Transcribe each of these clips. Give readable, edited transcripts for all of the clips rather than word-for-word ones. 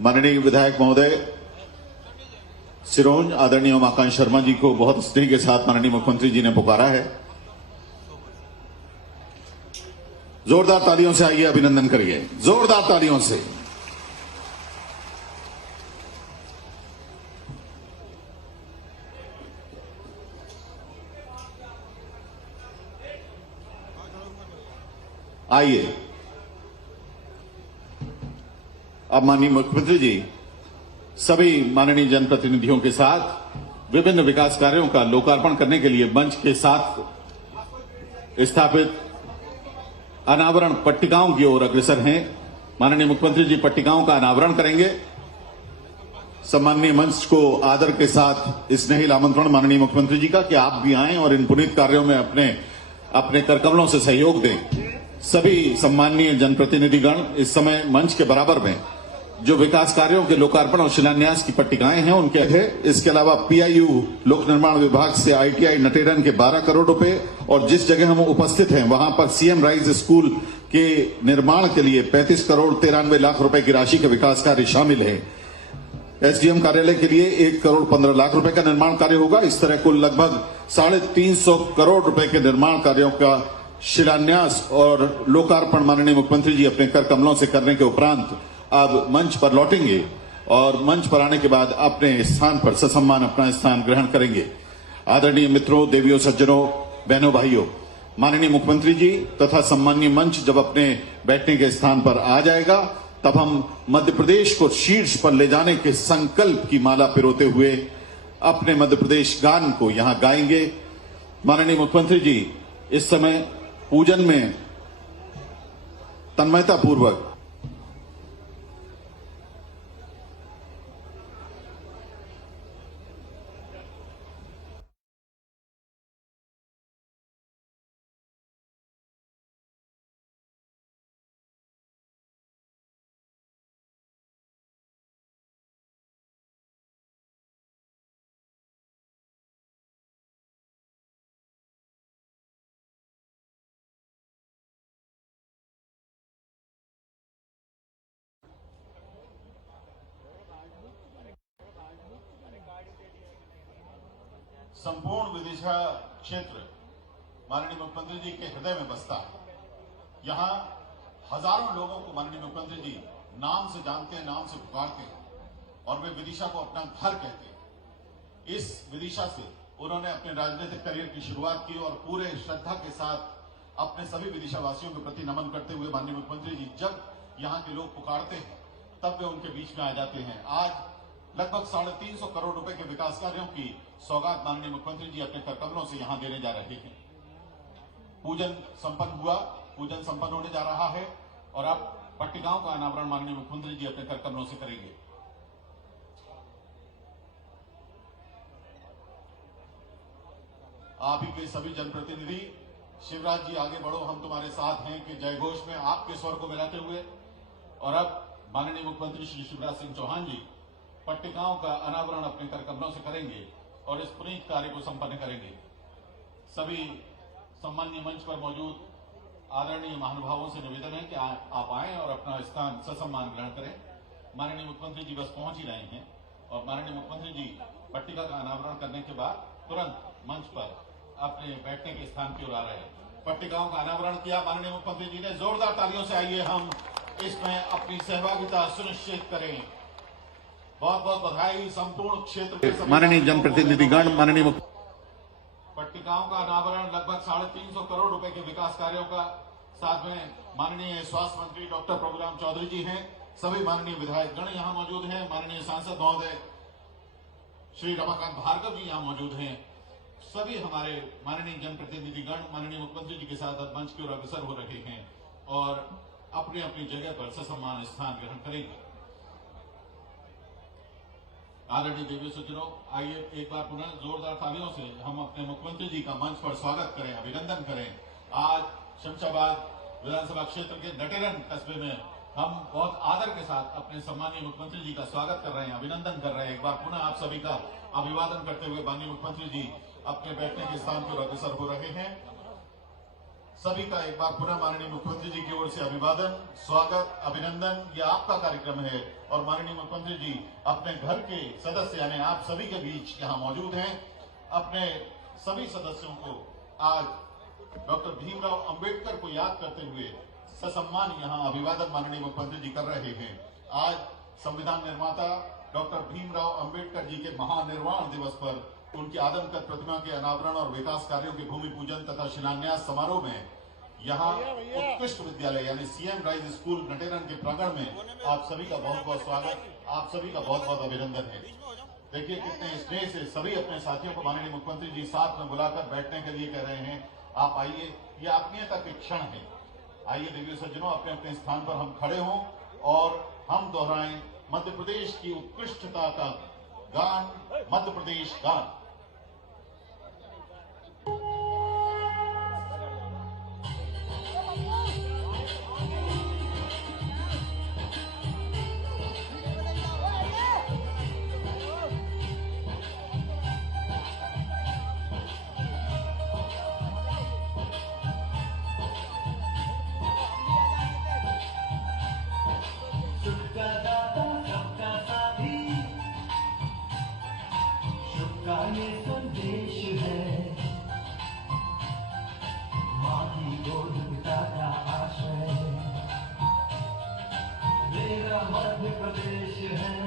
माननीय विधायक महोदय सिरोंज आदरणीय उमाकांत शर्मा जी को बहुत स्नेह के साथ माननीय मुख्यमंत्री जी ने पुकारा है। जोरदार तालियों से आइए, अभिनंदन करिए, जोरदार तालियों से। आइए अब माननीय मुख्यमंत्री जी सभी माननीय जनप्रतिनिधियों के साथ विभिन्न विकास कार्यों का लोकार्पण करने के लिए मंच के साथ स्थापित अनावरण पट्टिकाओं की ओर अग्रसर हैं। माननीय मुख्यमंत्री जी पट्टिकाओं का अनावरण करेंगे। सम्माननीय मंच को आदर के साथ स्नेहिल आमंत्रण माननीय मुख्यमंत्री जी का कि आप भी आएं और इन पुनीत कार्यों में अपने करकमलों से सहयोग दें। सभी सम्माननीय जनप्रतिनिधिगण इस समय मंच के बराबर में जो विकास कार्यों के लोकार्पण और शिलान्यास की पट्टिकाएं हैं उनके है। इसके अलावा पीआईयू लोक निर्माण विभाग से आईटीआई नटेरन के 12 करोड़ रुपए और जिस जगह हम उपस्थित हैं वहां पर सीएम राइज स्कूल के निर्माण के लिए 35 करोड़ 93 लाख रुपए की राशि का विकास कार्य शामिल है। एसडीएम कार्यालय के लिए 1 करोड़ 15 लाख रुपए का निर्माण कार्य होगा। इस तरह कुल लगभग 350 करोड़ रुपए के निर्माण कार्यों का शिलान्यास और लोकार्पण माननीय मुख्यमंत्री जी अपने कर कमलों से करने के उपरांत अब मंच पर लौटेंगे और मंच पर आने के बाद अपने स्थान पर ससम्मान अपना स्थान ग्रहण करेंगे। आदरणीय मित्रों, देवियों, सज्जनों, बहनों, भाइयों, माननीय मुख्यमंत्री जी तथा सम्मानीय मंच जब अपने बैठने के स्थान पर आ जाएगा तब हम मध्य प्रदेश को शीर्ष पर ले जाने के संकल्प की माला पिरोते हुए अपने मध्य प्रदेश गान को यहां गाएंगे। माननीय मुख्यमंत्री जी इस समय पूजन में तन्मयता पूर्वक संपूर्ण विदिशा क्षेत्र माननीय मुख्यमंत्री जी के हृदय में बसता है। यहां हजारों लोगों को माननीय मुख्यमंत्री जी नाम से जानते हैं, नाम से पुकारते हैं और वे विदिशा को अपना घर कहते हैं। इस विदिशा से उन्होंने अपने राजनीतिक करियर की शुरुआत की और पूरे श्रद्धा के साथ अपने सभी विदिशा वासियों के प्रति नमन करते हुए माननीय मुख्यमंत्री जी जब यहां के लोग पुकारते हैं तब वे उनके बीच में आ जाते हैं। आज लगभग 350 करोड़ रुपए के विकास कार्यों की सौगात माननीय मुख्यमंत्री जी अपने करकमलों से यहां देने जा रहे हैं। पूजन संपन्न हुआ, पूजन संपन्न होने जा रहा है और अब पट्टिकाओं का अनावरण माननीय मुख्यमंत्री जी अपने करकमलों से करेंगे। आप ही के सभी जनप्रतिनिधि शिवराज जी आगे बढ़ो, हम तुम्हारे साथ हैं कि जयघोष में आपके स्वर को मिलाते हुए और अब माननीय मुख्यमंत्री श्री शिवराज सिंह चौहान जी पट्टिकाओं का अनावरण अपने करकमलों से करेंगे और इस पुनीत कार्य को संपन्न करेंगे। सभी सम्मानीय मंच पर मौजूद आदरणीय महानुभावों से निवेदन है कि आप आएं और अपना स्थान ससम्मान ग्रहण करें। माननीय मुख्यमंत्री जी बस पहुंच ही रहे हैं और माननीय मुख्यमंत्री जी पट्टिका का अनावरण करने के बाद तुरंत मंच पर अपने बैठने के स्थान की ओर आ रहे हैं। पट्टिकाओं का अनावरण किया माननीय मुख्यमंत्री जी ने। जोरदार तालियों से आइए हम इसमें अपनी सहभागिता सुनिश्चित करें। बहुत बहुत बधाई संपूर्ण क्षेत्र के माननीय जनप्रतिनिधिगण। माननीय पट्टिकाओं का अनावरण लगभग 350 करोड़ रुपए के विकास कार्यों का, साथ में माननीय स्वास्थ्य मंत्री डॉक्टर प्रभुराम चौधरी जी हैं। सभी माननीय विधायक गण यहां मौजूद हैं। माननीय सांसद महोदय श्री रमाकांत भार्गव जी यहां मौजूद हैं। सभी हमारे माननीय जनप्रतिनिधिगण माननीय मुख्यमंत्री जी के साथ मंच की ओर अग्रसर हो रहे हैं और अपनी अपनी जगह पर ससम्मान स्थान ग्रहण करेंगे। आदरणीय देवी सज्जनों, आइए एक बार पुनः जोरदार तालियों से हम अपने मुख्यमंत्री जी का मंच पर स्वागत करें, अभिनंदन करें। आज शमशाबाद विधानसभा क्षेत्र के नटेरन कस्बे में हम बहुत आदर के साथ अपने सम्मानीय मुख्यमंत्री जी का स्वागत कर रहे हैं, अभिनंदन कर रहे हैं। एक बार पुनः आप सभी का अभिवादन करते हुए माननीय मुख्यमंत्री जी अपने बैठने के स्थान पर अग्रसर हो रहे हैं। सभी का एक बार पुनः माननीय मुख्यमंत्री जी की ओर से अभिवादन, स्वागत, अभिनंदन। यह आपका कार्यक्रम है और माननीय मुख्यमंत्री जी अपने घर के सदस्य यानी आप सभी के बीच यहाँ मौजूद हैं। अपने सभी सदस्यों को आज डॉक्टर भीमराव अंबेडकर को याद करते हुए ससम्मान यहाँ अभिवादन माननीय मुख्यमंत्री जी कर रहे हैं। आज संविधान निर्माता डॉक्टर भीमराव अंबेडकर जी के महानिर्वाण दिवस पर उनकी आदमकद प्रतिमा के अनावरण और विकास कार्यों के भूमि पूजन तथा शिलान्यास समारोह में यहाँ उत्कृष्ट विद्यालय यानी सीएम राइज स्कूल नटेरन के प्रांगण में आप सभी का बहुत बहुत स्वागत, आप सभी का बहुत बहुत अभिनंदन है। देखिए कितने स्नेह से सभी अपने साथियों को माननीय मुख्यमंत्री जी साथ में बुलाकर बैठने के लिए कह रहे हैं। आप आइए, ये आत्मीयता के क्षण है। आइए देवी सज्जनों, अपने अपने स्थान पर हम खड़े हों और हम दोहराएं मध्य प्रदेश की उत्कृष्टता का गान, मध्य प्रदेश गान। ये संदेश है माँ की गोद पिता का आश्रय, मेरा मध्य प्रदेश है।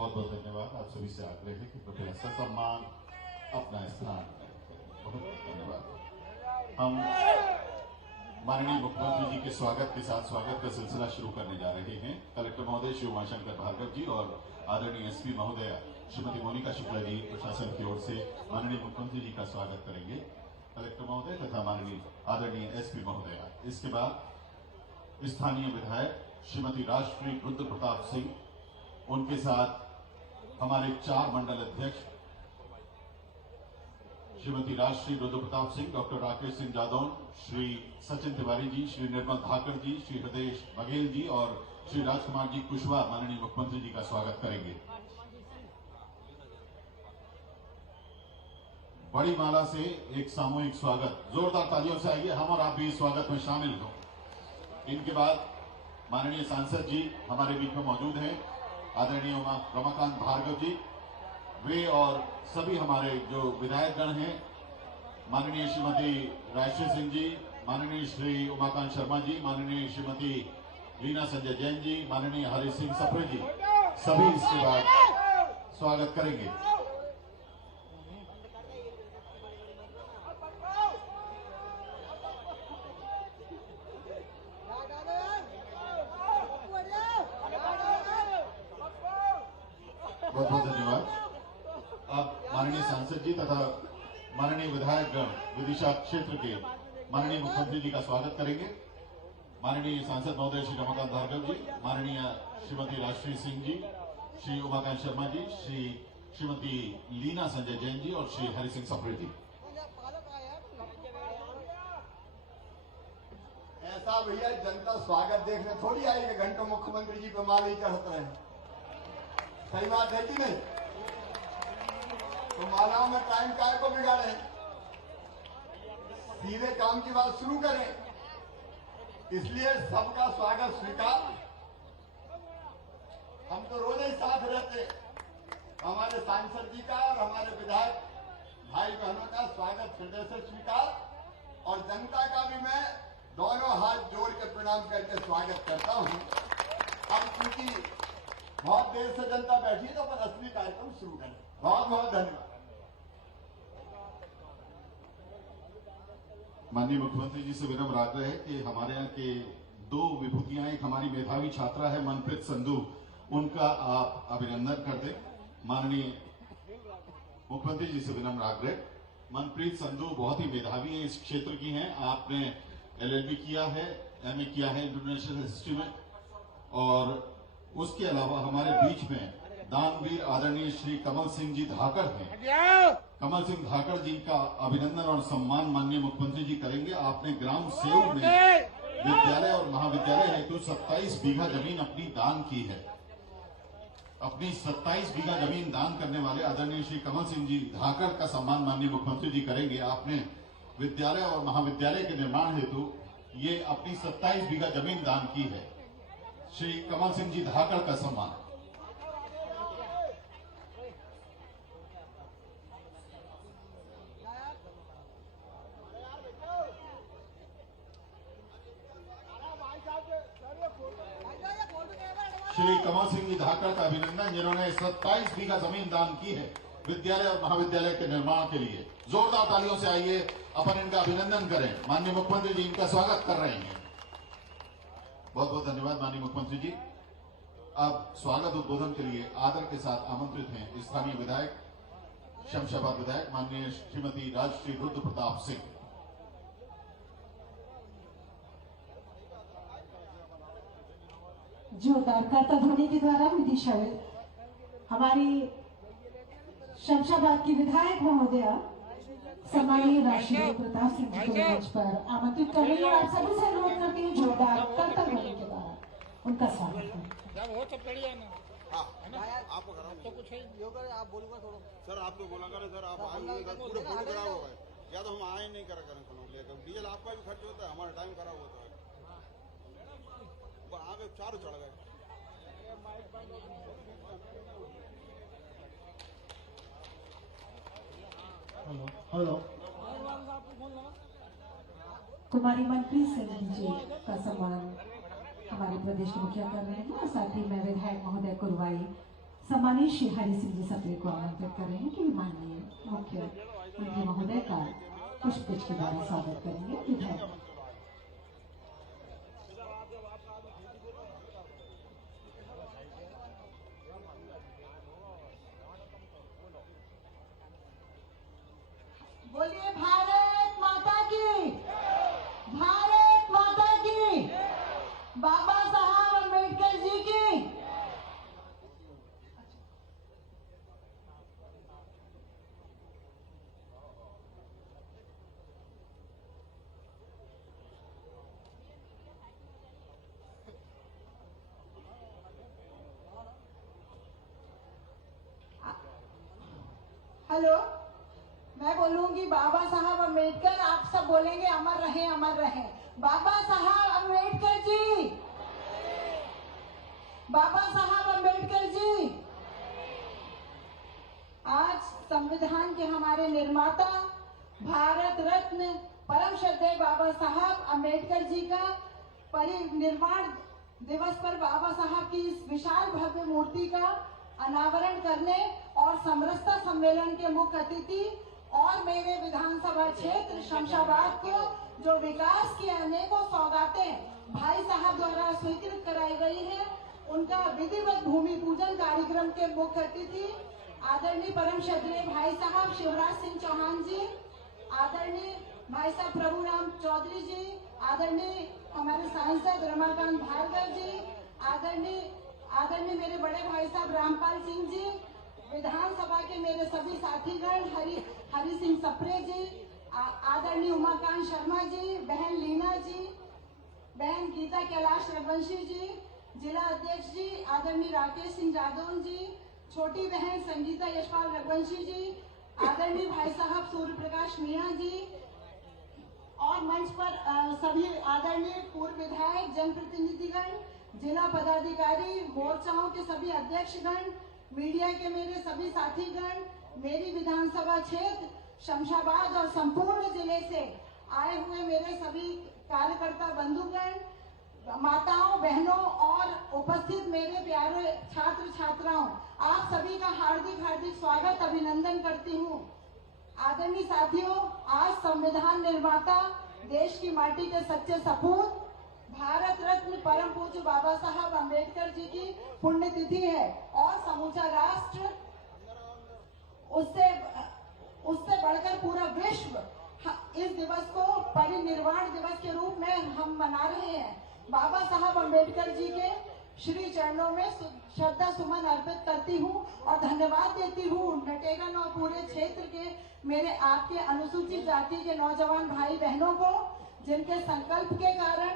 बहुत बहुत धन्यवाद। आप सभी से आग्रह है कि कृपया ससम्मान अपना स्थान। बहुत धन्यवाद। हम माननीय मुख्यमंत्री जी के स्वागत के साथ स्वागत का सिलसिला शुरू करने जा रहे हैं। कलेक्टर महोदय श्री उमाशंकर भार्गव जी और आदरणीय एसपी महोदया श्रीमती मोनिका शुक्ला जी प्रशासन की ओर से माननीय मुख्यमंत्री जी का स्वागत करेंगे। कलेक्टर महोदय तथा माननीय आदरणीय एसपी महोदया। इसके बाद स्थानीय विधायक श्रीमती राष्ट्रीय रुद्र प्रताप सिंह, उनके साथ हमारे 4 मंडल अध्यक्ष श्रीमती राष्ट्रीय रुद्र प्रताप सिंह, डॉक्टर राकेश सिंह जादौन, श्री सचिन तिवारी जी, श्री निर्मल धाकर जी, श्री हृदय बघेल जी और श्री राजकुमार जी कुशवाहा माननीय मुख्यमंत्री जी का स्वागत करेंगे। बड़ी माला से एक सामूहिक स्वागत, जोरदार तालियों से आइए, हम और आप भी इस स्वागत में शामिल हो। इनके बाद माननीय सांसद जी हमारे बीच में मौजूद हैं, आदरणीय रमाकांत भार्गव जी, वे और सभी हमारे जो विधायकगण हैं, माननीय श्रीमती राष्ट्रीय सिंह जी, माननीय श्री उमाकांत शर्मा जी, माननीय श्रीमती लीना संजय जैन जी, माननीय हरि सिंह सप्रे जी, सभी इसके बाद स्वागत करेंगे। बहुत बहुत धन्यवाद। अब माननीय सांसद जी तथा माननीय विधायकगण विदिशा क्षेत्र के माननीय मुख्यमंत्री जी का स्वागत करेंगे। माननीय सांसद महोदय श्री रमाकांत भार्गव जी, माननीय श्रीमती राष्ट्रीय सिंह जी, श्री उमाकांत शर्मा जी, श्रीमती लीना संजय जैन जी और श्री हरि सिंह सप्रे जी। ऐसा भैया जनता स्वागत देखने थोड़ी आई कि घंटों मुख्यमंत्री जी पे माल ही चढ़ते रहे। सही बात है कि नहीं? तो मालाओं में टाइम काय को बिगाड़े। सीधे काम की बात शुरू करें, इसलिए सबका स्वागत स्वीकार। हम तो रोज ही साथ रहते, हमारे सांसद जी का और हमारे विधायक भाई बहनों का स्वागत हृदय से स्वीकार, और जनता का भी मैं दोनों हाथ जोड़ के प्रणाम करके स्वागत करता हूं। अब क्योंकि बहुत देर से जनता बैठी है तो अपन असली कार्यक्रम शुरू करें। बहुत बहुत धन्यवाद। माननीय मुख्यमंत्री जी से विनम्र आग्रह है कि हमारे यहाँ के दो विभूतियां, एक हमारी मेधावी छात्रा है मनप्रीत संधू, उनका आप अभिनंदन कर दें। माननीय मुख्यमंत्री जी से विनम्र आग्रह, मनप्रीत संधू बहुत ही मेधावी है, इस क्षेत्र की हैं। आपने LLB किया है, MA किया है इंटरनेशनल हिस्ट्री में, और उसके अलावा हमारे बीच में दानवीर आदरणीय श्री कमल सिंह जी धाकड़ हैं। कमल सिंह धाकड़ जी का अभिनंदन और सम्मान माननीय मुख्यमंत्री जी करेंगे। आपने ग्राम सेव में विद्यालय और महाविद्यालय हेतु 27 बीघा जमीन अपनी दान की है। अपनी 27 बीघा जमीन दान करने वाले आदरणीय श्री कमल सिंह जी धाकड़ का सम्मान माननीय मुख्यमंत्री जी करेंगे। आपने विद्यालय और महाविद्यालय के निर्माण हेतु ये अपनी 27 बीघा जमीन दान की है। श्री कमल सिंह जी धाकड़ का सम्मान। श्री कमल सिंह जी धाकड़ का अभिनंदन, जिन्होंने 27 बीघा जमीन दान की है विद्यालय और महाविद्यालय के निर्माण के लिए। जोरदार तालियों से आइए अपन इनका अभिनंदन करें। माननीय मुख्यमंत्री जी इनका स्वागत कर रहे हैं। बहुत बहुत धन्यवाद माननीय मुख्यमंत्री जी। अब स्वागत उद्बोधन के लिए आदर के साथ आमंत्रित हैं स्थानीय विधायक, शमशाबाद विधायक माननीय श्रीमती राजश्री रुद्र प्रताप सिंह। जोरदार करता ध्वनि के द्वारा विदिशा हमारी शमशाबाद की विधायक महोदया सम्मानीय राष्ट्रीय प्रताप सिंह जी को मंच पर आमंत्रित कर रही है। आप सभी से अनुरोध करते हैं जोरदार करता ध्वनि के द्वारा उनका स्वागत करें। वो तो बढ़िया ना, आपको करा तो कुछ है योगा, आप बोलूंगा थोड़ा सर, आप तो बोला करें सर, आप आए पूरे फोटो खराब हो गए, या तो हम आए नहीं करा करें, लेकर डीजल आपका भी खर्च होता है, हमारा टाइम खराब होता है, आगे चारों चढ़ गए। हेलो कुमारी मनप्रीत सिंह जी का सम्मान हमारे प्रदेश के मुखिया कर रहे हैं, और साथ ही मैं विधायक महोदय कुरवाई सम्मानित श्री हरि सिंह जी सप्रे को आमंत्रित कर रहे हैं कि माननीय मुख्यमंत्री महोदय का पुष्पगुच्छ के द्वारा स्वागत करेंगे। विधायक बोलिए भारत माता की, भारत माता की, बाबा साहब अम्बेडकर जी की। हेलो, मैं बोलूंगी बाबा साहब अम्बेडकर, आप सब बोलेंगे अमर रहे अमर रहे। बाबा साहब अम्बेडकर जी, बाबा साहब अम्बेडकर जी। आज संविधान के हमारे निर्माता, भारत रत्न परम श्रद्धेय बाबा साहब अम्बेडकर जी का परिनिर्वाण दिवस पर बाबा साहब की इस विशाल भव्य मूर्ति का अनावरण करने और समरसता सम्मेलन के मुख्य अतिथि और मेरे विधानसभा क्षेत्र शमशाबाद को जो विकास की अनेकों सौगातें भाई साहब द्वारा स्वीकृत कराई गई है, उनका विधिवत भूमि पूजन कार्यक्रम के मुख्य अतिथि आदरणीय परम श्रद्धेय भाई साहब शिवराज सिंह चौहान जी, आदरणीय भाई साहब प्रभुराम चौधरी जी, आदरणीय हमारे सांसद रमाकांत भार्गव जी, आदरणीय मेरे बड़े भाई साहब रामपाल सिंह जी, विधानसभा के मेरे सभी साथीगण हरि सिंह सप्रे जी, आदरणीय उमाकांत शर्मा जी, बहन लीना जी, बहन गीता कैलाश रघुवंशी जी, जिला अध्यक्ष जी आदरणीय राकेश सिंह जादौन जी, छोटी बहन संगीता यशपाल रघुवंशी जी, आदरणीय भाई साहब सूर्य प्रकाश मीणा जी, और मंच पर सभी आदरणीय पूर्व विधायक, जनप्रतिनिधिगण, जिला पदाधिकारी, मोर्चाओं के सभी अध्यक्षगण, मीडिया के मेरे सभी साथीगण, मेरी विधानसभा क्षेत्र शमशाबाद और संपूर्ण जिले से आए हुए मेरे सभी कार्यकर्ता बंधुगण, माताओं, बहनों और उपस्थित मेरे प्यारे छात्र छात्राओं, आप सभी का हार्दिक हार्दिक स्वागत, अभिनंदन करती हूँ। आदरणीय साथियों, आज संविधान निर्माता, देश की माटी के सच्चे सपूत, भारत रत्न परम पूज्य बाबा साहब अम्बेडकर जी की पुण्यतिथि है और समूचा राष्ट्र, उससे बढ़कर पूरा विश्व इस दिवस को परिनिर्वाण दिवस के रूप में हम मना रहे हैं। बाबा साहब अम्बेडकर जी के श्री चरणों में श्रद्धा सुमन अर्पित करती हूँ और धन्यवाद देती हूँ नटेगन और पूरे क्षेत्र के मेरे आपके अनुसूचित जाति के नौजवान भाई बहनों को, जिनके संकल्प के कारण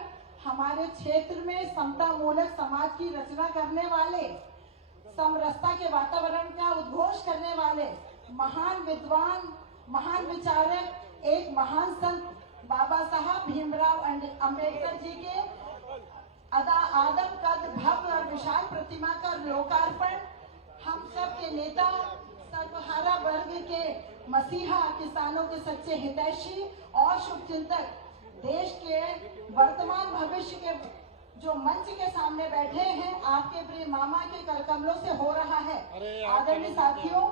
हमारे क्षेत्र में समता मूलक समाज की रचना करने वाले, समरसता के वातावरण का उद्घोष करने वाले महान विद्वान, महान विचारक, एक महान संत बाबा साहब भीमराव अंबेडकर जी के आदम कद भव्य और विशाल प्रतिमा का लोकार्पण, हम सब के नेता, सर्वहारा वर्ग के मसीहा, किसानों के सच्चे हितैषी और शुभचिंतक, देश के वर्तमान भविष्य के जो मंच के सामने बैठे हैं, आपके प्रिय मामा के करकमलों से हो रहा है। आदरणीय साथियों,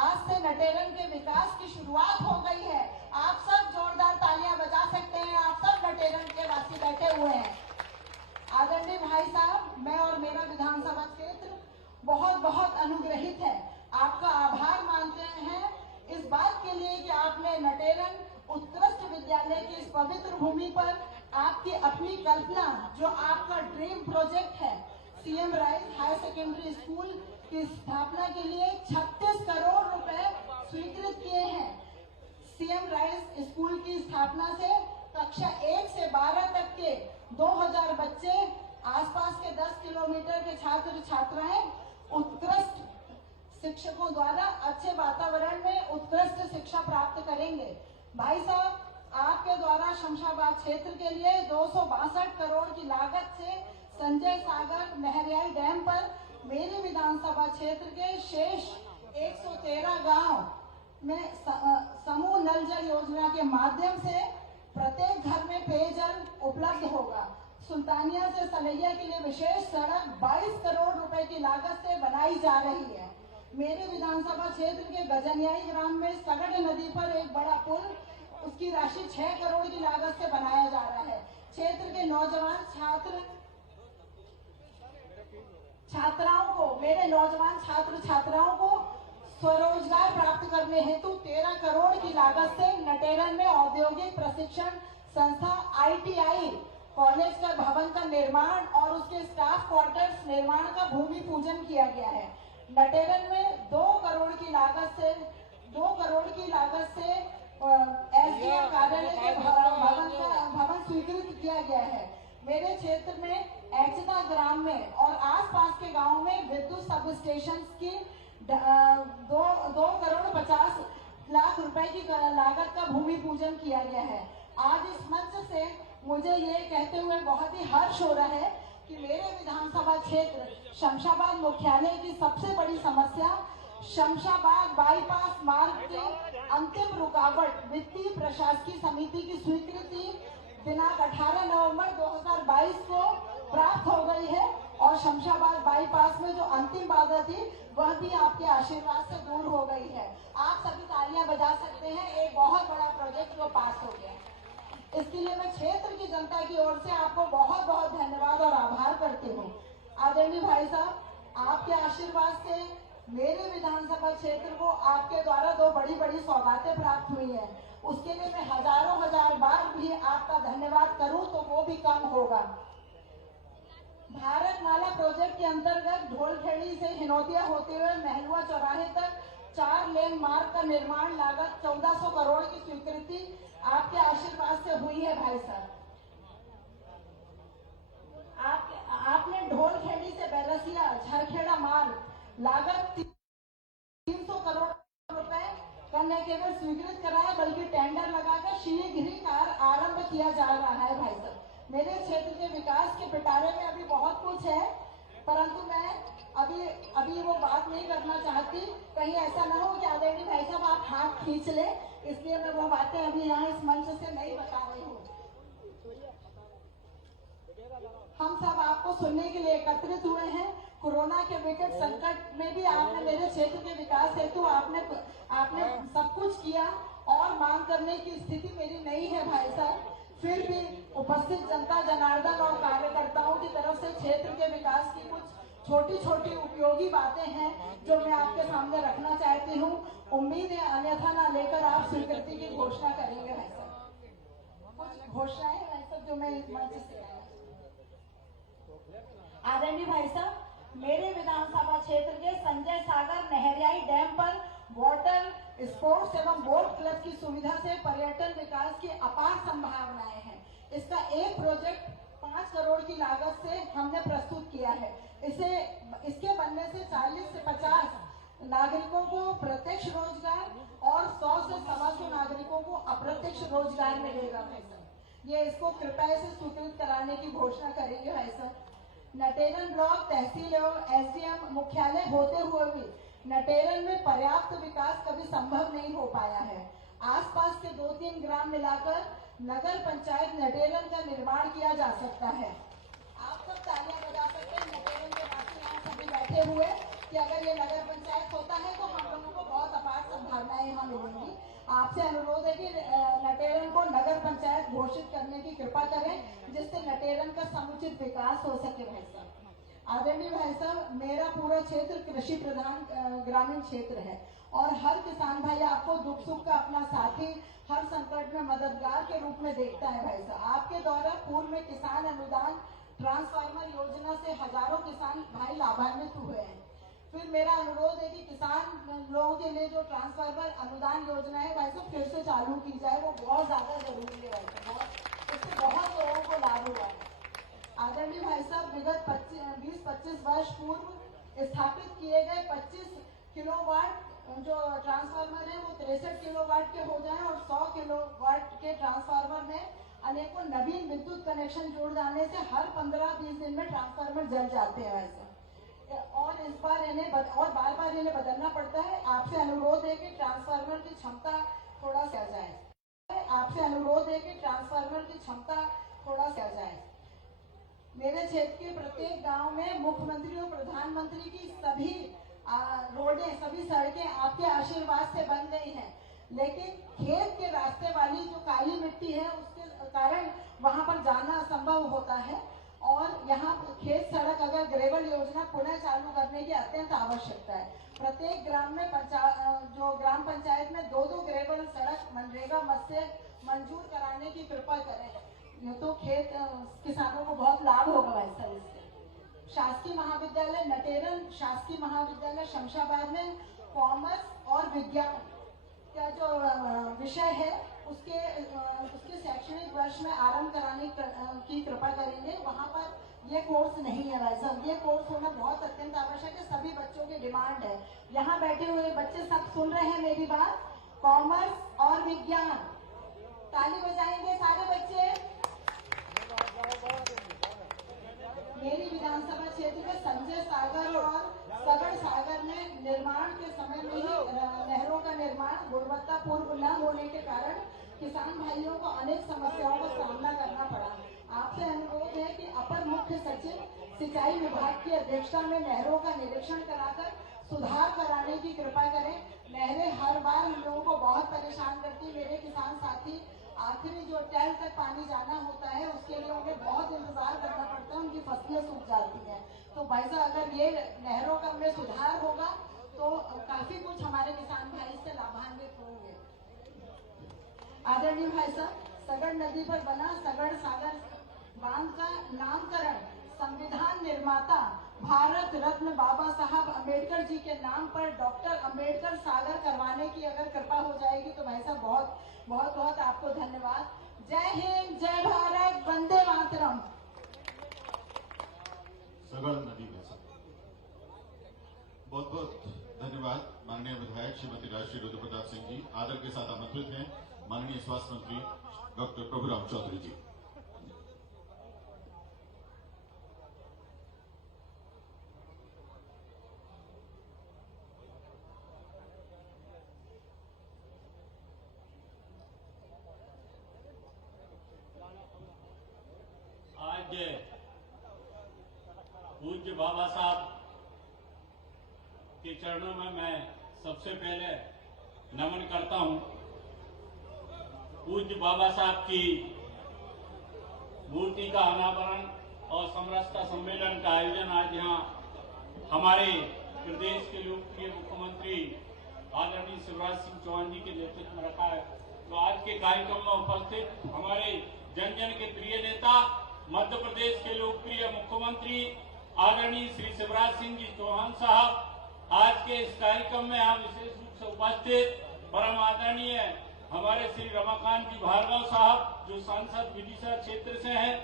आज से नटेरन के विकास की शुरुआत हो गई है। आप सब जोरदार तालियां बजा सकते हैं। आप सब नटेरन के वासी बैठे हुए हैं। आदरणीय भाई साहब, मैं और मेरा विधानसभा क्षेत्र बहुत बहुत अनुग्रहित है। आपका आभार मानते हैं इस बात के लिए कि आपने नटेरन उत्कृष्ट विद्यालय की इस पवित्र भूमि पर आपकी अपनी कल्पना, जो आपका ड्रीम प्रोजेक्ट है, CM rise higher secondary school की स्थापना के लिए 36 करोड़ रुपए स्वीकृत किए हैं। सीएम राइस स्कूल की स्थापना से कक्षा 1 से 12 तक के 2000 बच्चे, आसपास के 10 किलोमीटर के छात्र छात्राएं उत्कृष्ट शिक्षकों द्वारा अच्छे वातावरण में उत्कृष्ट शिक्षा प्राप्त करेंगे। भाई साहब, आपके द्वारा शमशाबाद क्षेत्र के लिए 262 करोड़ की लागत से संजय सागर नहरियाई डैम पर मेरे विधानसभा क्षेत्र के शेष 113 गांव में समूह नल जल योजना के माध्यम से प्रत्येक घर में पेयजल उपलब्ध होगा। सुल्तानिया से सलैया के लिए विशेष सड़क 22 करोड़ रुपए की लागत से बनाई जा रही है। मेरे विधानसभा क्षेत्र के गजनियाई ग्राम में सगड़ नदी पर एक बड़ा पुल, उसकी राशि 6 करोड़ की लागत से बनाया जा रहा है। क्षेत्र के नौजवान छात्र छात्राओं को स्वरोजगार प्राप्त करने हेतु 13 करोड़ की लागत से नटेरन में औद्योगिक प्रशिक्षण संस्था ITI कॉलेज का भवन का निर्माण और उसके स्टाफ क्वार्टर्स निर्माण का भूमि पूजन किया गया है। नटेरन में 2 करोड़ की लागत से SDM कार्यालय के भवन स्वीकृत किया गया है। मेरे क्षेत्र में एक्चता ग्राम में और आसपास के गांव में विद्युत सब स्टेशन की 2 करोड़ 50 लाख रुपए की लागत का भूमि पूजन किया गया है। आज इस मंच से मुझे ये कहते हुए बहुत ही हर्ष हो रहा है कि मेरे विधानसभा क्षेत्र शमशाबाद मुख्यालय की सबसे बड़ी समस्या शमशाबाद बाईपास मार्ग के अंतिम रुकावट वित्तीय प्रशासकीय समिति की स्वीकृति दिनांक 18 नवंबर 2022 को प्राप्त हो गई है और शमशाबाद बाईपास में जो अंतिम बाधा थी वह भी आपके आशीर्वाद से दूर हो गई है। आप सभी तालियां बजा सकते हैं। एक बहुत बड़ा प्रोजेक्ट जो पास हो गया। इसके लिए मैं क्षेत्र की जनता की ओर से आपको बहुत बहुत धन्यवाद और आभार करती हूँ। आदरणीय भाई साहब, आपके आशीर्वाद से मेरे विधानसभा क्षेत्र को आपके द्वारा 2 बड़ी बड़ी सौगातें प्राप्त हुई है। उसके लिए मैं हजार बार भी आपका धन्यवाद करूं तो वो भी कम होगा। भारत माला प्रोजेक्ट के अंतर्गत ढोलखेड़ी से हिनोतिया होते हुए महलुआ चौराहे तक 4 लेन मार्ग का निर्माण लागत 1400 करोड़ की स्वीकृति आपके आशीर्वाद से हुई है। भाई साहब, आपने ढोलखेड़ी से बैरसिया झरखेड़ा मार्ग लागत 300 करोड़ रुपए का न केवल स्वीकृत कराया बल्कि टेंडर लगाकर शीघ्र ही आरंभ किया जा रहा है भाई साहब। मेरे क्षेत्र के विकास के पिटारे में अभी बहुत कुछ है, परंतु मैं अभी वो बात नहीं करना चाहती। कहीं ऐसा ना हो कि आदरणीय भाई साहब आप हाथ खींच ले, इसलिए मैं वो बातें अभी यहाँ इस मंच से नहीं बता रही हूँ। हम सब आपको सुनने के लिए एकत्रित हुए हैं। कोरोना के विकट संकट में भी आपने मेरे क्षेत्र के विकास हेतु आपने सब कुछ किया और मांग करने की स्थिति मेरी नहीं है भाई साहब। फिर भी उपस्थित जनता जनार्दन और कार्यकर्ताओं की तरफ से क्षेत्र के विकास की कुछ छोटी छोटी उपयोगी बातें हैं जो मैं आपके सामने रखना चाहती हूँ। उम्मीद है अन्यथा ना लेकर आप स्वीकृति की घोषणा करेंगे भाई साहब। कुछ घोषणाएं भाई साहब जो मैं इस मंच से आदरणीय भाई साहब, मेरे विधानसभा क्षेत्र के संजय सागर नहरियाई डैम पर वाटर स्पोर्ट्स एवं बोट क्लब की सुविधा से पर्यटन विकास की अपार संभावनाएं हैं। इसका एक प्रोजेक्ट 5 करोड़ की लागत से हमने प्रस्तुत किया है। इसके बनने से 40 से 50 नागरिकों को प्रत्यक्ष रोजगार और 100 से 125 नागरिकों को अप्रत्यक्ष रोजगार मिलेगा भाई साहब। ये इसको कृपया से स्वीकृत कराने की घोषणा करेंगे भाई साहब। नटेरन ब्लॉक तहसील एवं एसडीएम मुख्यालय होते हुए भी नटेरन में पर्याप्त विकास कभी संभव नहीं हो पाया है। आसपास के 2-3 ग्राम मिलाकर नगर पंचायत नटेरन का निर्माण किया जा सकता है। आप सब तालियां बजा सकते हैं नटेरन के वासी यहाँ सभी बैठे हुए कि अगर ये नगर पंचायत होता है तो हम लोगों को बहुत अपार संभावनाएं यहाँ मिलेंगी। आपसे अनुरोध है कि नटेरन को नगर पंचायत घोषित करने की कृपा करें जिससे नटेरन का समुचित विकास हो सके भाई साहब। आदरणीय भाई साहब, मेरा पूरा क्षेत्र कृषि प्रधान ग्रामीण क्षेत्र है और हर किसान भाई आपको दुख सुख का अपना साथी, हर संकट में मददगार के रूप में देखता है भाई साहब। आपके द्वारा पूर्व में किसान अनुदान ट्रांसफार्मर योजना से हजारों किसान भाई लाभान्वित हुए हैं। फिर मेरा अनुरोध है कि किसान लोगों के लिए जो ट्रांसफार्मर अनुदान योजना है भाई साहब फिर से चालू की जाए, वो बहुत ज्यादा जरूरी है भाई साहब। इससे बहुत लोगों को लाभ हुआ है। आदरणीय भाई साहब, विगत 20-25 वर्ष पूर्व स्थापित किए गए 25 किलोवाट जो ट्रांसफार्मर है वो 63 किलोवाट के हो जाएं और 100 किलोवाट के ट्रांसफार्मर में अनेकों नवीन विद्युत कनेक्शन जोड़ जाने से हर 15-20 दिन में ट्रांसफार्मर जल जाते हैं वैसे, और इस बार इन्हें बार बार इन्हें बदलना पड़ता है। आपसे अनुरोध है कि ट्रांसफार्मर की क्षमता थोड़ा सा जाए। आपसे अनुरोध है कि ट्रांसफार्मर की क्षमता थोड़ा सा जाए। मेरे क्षेत्र के प्रत्येक गांव में मुख्यमंत्री और प्रधानमंत्री की सभी रोडें, सभी सड़कें आपके आशीर्वाद से बन गई हैं, लेकिन खेत के रास्ते वाली जो काली मिट्टी है उसके कारण वहां पर जाना असंभव होता है और यहाँ खेत सड़क अगर ग्रेवल योजना पुनः चालू करने की अत्यंत आवश्यकता है। प्रत्येक ग्राम में जो ग्राम पंचायत में 2-2 ग्रेवल सड़क मनरेगा मद से मंजूर कराने की कृपा करें, तो खेत किसानों को बहुत लाभ होगा वैसा। इससे शासकीय महाविद्यालय नटेरन, शासकीय महाविद्यालय शमशाबाद में कॉमर्स और विज्ञान का जो विषय है उसके शैक्षणिक वर्ष में आरंभ कराने की कृपा करेंगे। वहाँ पर ये कोर्स नहीं है भाई साहब, ये कोर्स होना बहुत अत्यंत आवश्यक है, सभी बच्चों की डिमांड है। यहाँ बैठे हुए बच्चे सब सुन रहे हैं मेरी बात। कॉमर्स और विज्ञान, ताली बजाएंगे सारे बच्चे। मेरी विधानसभा क्षेत्र में संजय सागर और सगड़ सागर में निर्माण के समय में ही नहरों का निर्माण गुणवत्तापूर्ण न होने के कारण किसान भाइयों को अनेक समस्याओं का सामना करना पड़ा। आपसे अनुरोध है कि अपर मुख्य सचिव सिंचाई विभाग की अध्यक्षता में नहरों का निरीक्षण कराकर सुधार कराने की कृपा करें। नहरें हर बार हम लोगों को बहुत परेशान करती। मेरे किसान साथी आखिरी जो टैल तक पानी जाना होता है उसके लिए उन्हें बहुत इंतजार करना पड़ता है, उनकी फसलें सूख जाती हैं। तो भाई साहब अगर ये नहरों का में सुधार होगा तो काफी कुछ हमारे किसान भाई इससे लाभान्वित होंगे। आदरणीय भाई साहब, सगड़ नदी पर बना सगड़ सागर बांध का नामकरण संविधान निर्माता भारत रत्न बाबा साहब अम्बेडकर जी के नाम पर डॉक्टर अम्बेडकर सागर करवाने की अगर कृपा हो जाएगी तो भाई साहब बहुत बहुत बहुत आपको धन्यवाद। जय हिंद, जय भारत, वंदे मातरम। सगड़ नदी में बहुत बहुत धन्यवाद माननीय विधायक श्रीमती राष्ट्रीय रुद्र प्रताप सिंह जी। आदर के साथ आमंत्रित हैं माननीय स्वास्थ्य मंत्री डॉक्टर प्रभुराम चौधरी जी। आज पूज्य बाबा साहब के चरणों में मैं सबसे पहले नमन करता हूं। पूज्य बाबा साहब की मूर्ति का अनावरण और समरसता सम्मेलन का आयोजन आज यहाँ हमारे प्रदेश के लोकप्रिय मुख्यमंत्री आदरणीय शिवराज सिंह चौहान जी के नेतृत्व में रखा है। तो आज के कार्यक्रम में उपस्थित हमारे जन जन के प्रिय नेता, मध्य प्रदेश के लोकप्रिय मुख्यमंत्री आदरणीय श्री शिवराज सिंह जी चौहान साहब, आज के इस कार्यक्रम में हम विशेष रूप से उपस्थित परम आदरणीय हमारे श्री रमाकांत जी भार्गव साहब जो सांसद विदिशा क्षेत्र से हैं,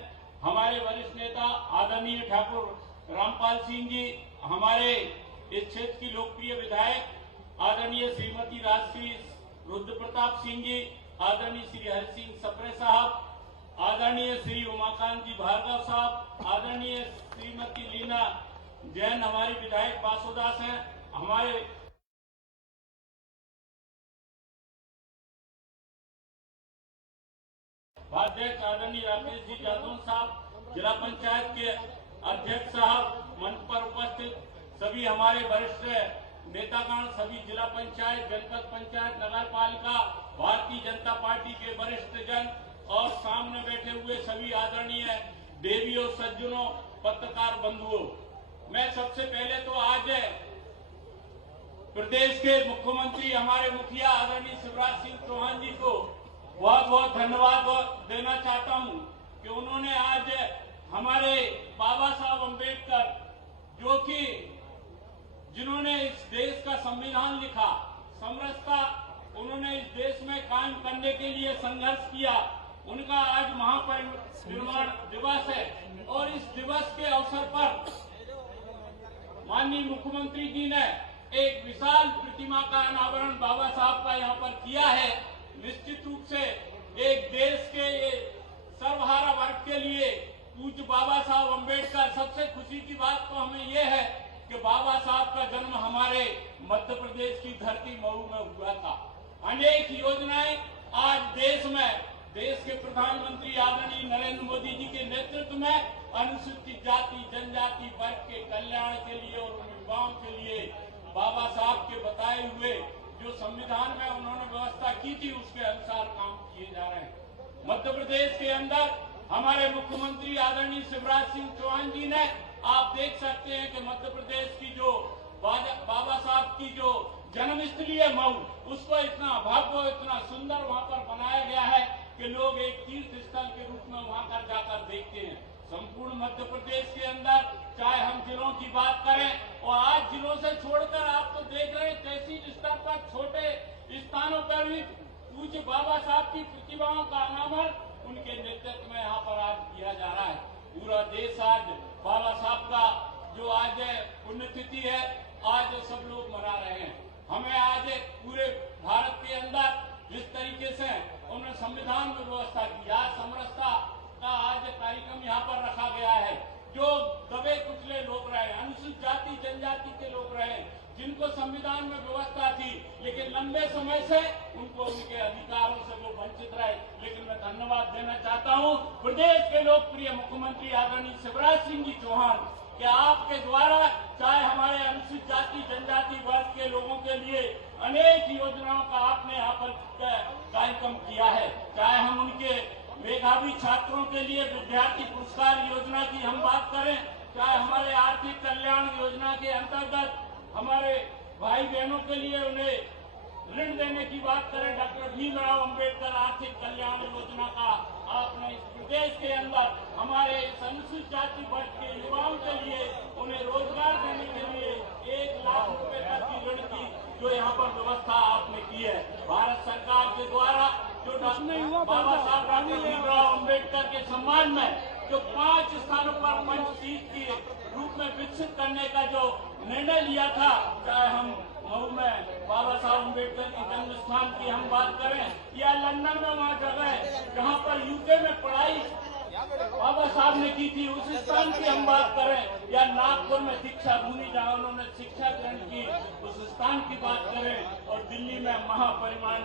हमारे वरिष्ठ नेता आदरणीय ठाकुर रामपाल सिंह जी, हमारे इस क्षेत्र की लोकप्रिय विधायक आदरणीय श्रीमती राजश्री रुद्र प्रताप सिंह जी, आदरणीय श्री हरि सिंह सप्रे साहब, आदरणीय श्री उमाकांत जी भार्गव साहब, आदरणीय श्रीमती लीना जैन हमारी विधायक बासुदास हैं, हमारे अध्यक्ष आदरणीय राकेश जी जादौन साहब, जिला पंचायत के अध्यक्ष साहब, मंच पर उपस्थित सभी हमारे वरिष्ठ नेतागण, सभी जिला पंचायत, जनपद पंचायत, नगर पालिका, भारतीय जनता पार्टी के वरिष्ठ जन और सामने बैठे हुए सभी आदरणीय देवियों, सज्जनों, पत्रकार बंधुओं, मैं सबसे पहले तो आज प्रदेश के मुख्यमंत्री हमारे मुखिया आदरणीय शिवराज सिंह चौहान जी को बहुत बहुत धन्यवाद देना चाहता हूं कि उन्होंने आज हमारे बाबा साहब अम्बेडकर जो कि जिन्होंने इस देश का संविधान लिखा, समरसता उन्होंने इस देश में कायम करने के लिए संघर्ष किया, उनका आज महापरिनिर्वाण दिवस है और इस दिवस के अवसर पर माननीय मुख्यमंत्री जी ने एक विशाल प्रतिमा का अनावरण बाबा साहब का यहाँ पर किया है। निश्चित रूप से एक देश के सर्वहारा वर्ग के लिए पूज्य बाबा साहब अम्बेडकर, सबसे खुशी की बात तो हमें ये है कि बाबा साहब का जन्म हमारे मध्य प्रदेश की धरती मऊ में हुआ था। अनेक योजनाएं आज देश के प्रधानमंत्री आदरणीय नरेंद्र मोदी जी के नेतृत्व में अनुसूचित जाति जनजाति वर्ग के कल्याण के लिए और युवाओं के लिए बाबा साहब के बताए हुए जो संविधान में उन्होंने व्यवस्था की थी उसके अनुसार काम किए जा रहे हैं। मध्य प्रदेश के अंदर हमारे मुख्यमंत्री आदरणीय शिवराज सिंह चौहान जी ने, आप देख सकते हैं कि मध्य प्रदेश की जो बाबा साहब की जो जन्मस्थली है मऊ, उसको इतना भव्य, इतना सुंदर वहाँ पर बनाया गया है कि लोग एक तीर्थ स्थल के रूप में वहाँ पर जाकर देखते हैं। संपूर्ण मध्य प्रदेश के अंदर चाहे हम जिलों की बात करें और आज जिलों से छोड़कर आप तो देख रहे हैं तहसील स्तर पर छोटे स्थानों पर भी पूज्य बाबा साहब की प्रतिमाओं का अनावरण उनके नेतृत्व में यहाँ पर आज किया जा रहा है। पूरा देश आज बाबा साहब का जो आज पुण्यतिथि है आज सब लोग मना रहे हैं। हमें आज पूरे भारत के अंदर जिस तरीके से उन्होंने संविधान में व्यवस्था की, आज समरसता का आज कार्यक्रम यहाँ पर रखा गया है। जो दबे कुचले लोग रहे, अनुसूचित जाति जनजाति के लोग रहे, जिनको संविधान में व्यवस्था थी लेकिन लंबे समय से उनको उनके अधिकारों से वो वंचित रहे। लेकिन मैं धन्यवाद देना चाहता हूँ प्रदेश के लोकप्रिय मुख्यमंत्री आदरणीय शिवराज सिंह जी चौहान कि आपके द्वारा चाहे हमारे अनुसूचित जाति जनजाति वर्ग के लोगों के लिए अनेक योजनाओं का आपने यहाँ पर कार्यक्रम किया है। चाहे हम उनके मेधावी छात्रों के लिए विद्यार्थी पुरस्कार योजना की हम बात करें, चाहे हमारे आर्थिक कल्याण योजना के अंतर्गत हमारे भाई बहनों के लिए उन्हें ऋण देने की बात करें, डॉक्टर भीमराव अंबेडकर आर्थिक कल्याण योजना का आपने इस प्रदेश के अंदर हमारे अनुसूचित जाति वर्ग के युवाओं के लिए उन्हें रोजगार देने के लिए 1 लाख रुपए तक की ऋण की जो यहाँ पर व्यवस्था आपने की है। भारत सरकार के द्वारा जो बाबा साहब डॉक्टर भीमराव अंबेडकर के सम्मान में जो 5 स्थानों पर पंचतीर्थ के रूप में विकसित करने का जो निर्णय लिया था, चाहे हम मऊ में बाबा साहब अम्बेडकर की जन्म स्थान की हम बात करें, या लंदन में वहाँ जगह जहाँ पर यूके में पढ़ाई बाबा साहब ने की थी उस स्थान की हम बात करें, या नागपुर में शिक्षा भूमि जहाँ उन्होंने शिक्षा ग्रहण की उस स्थान की बात करें, और दिल्ली में महापरिमाण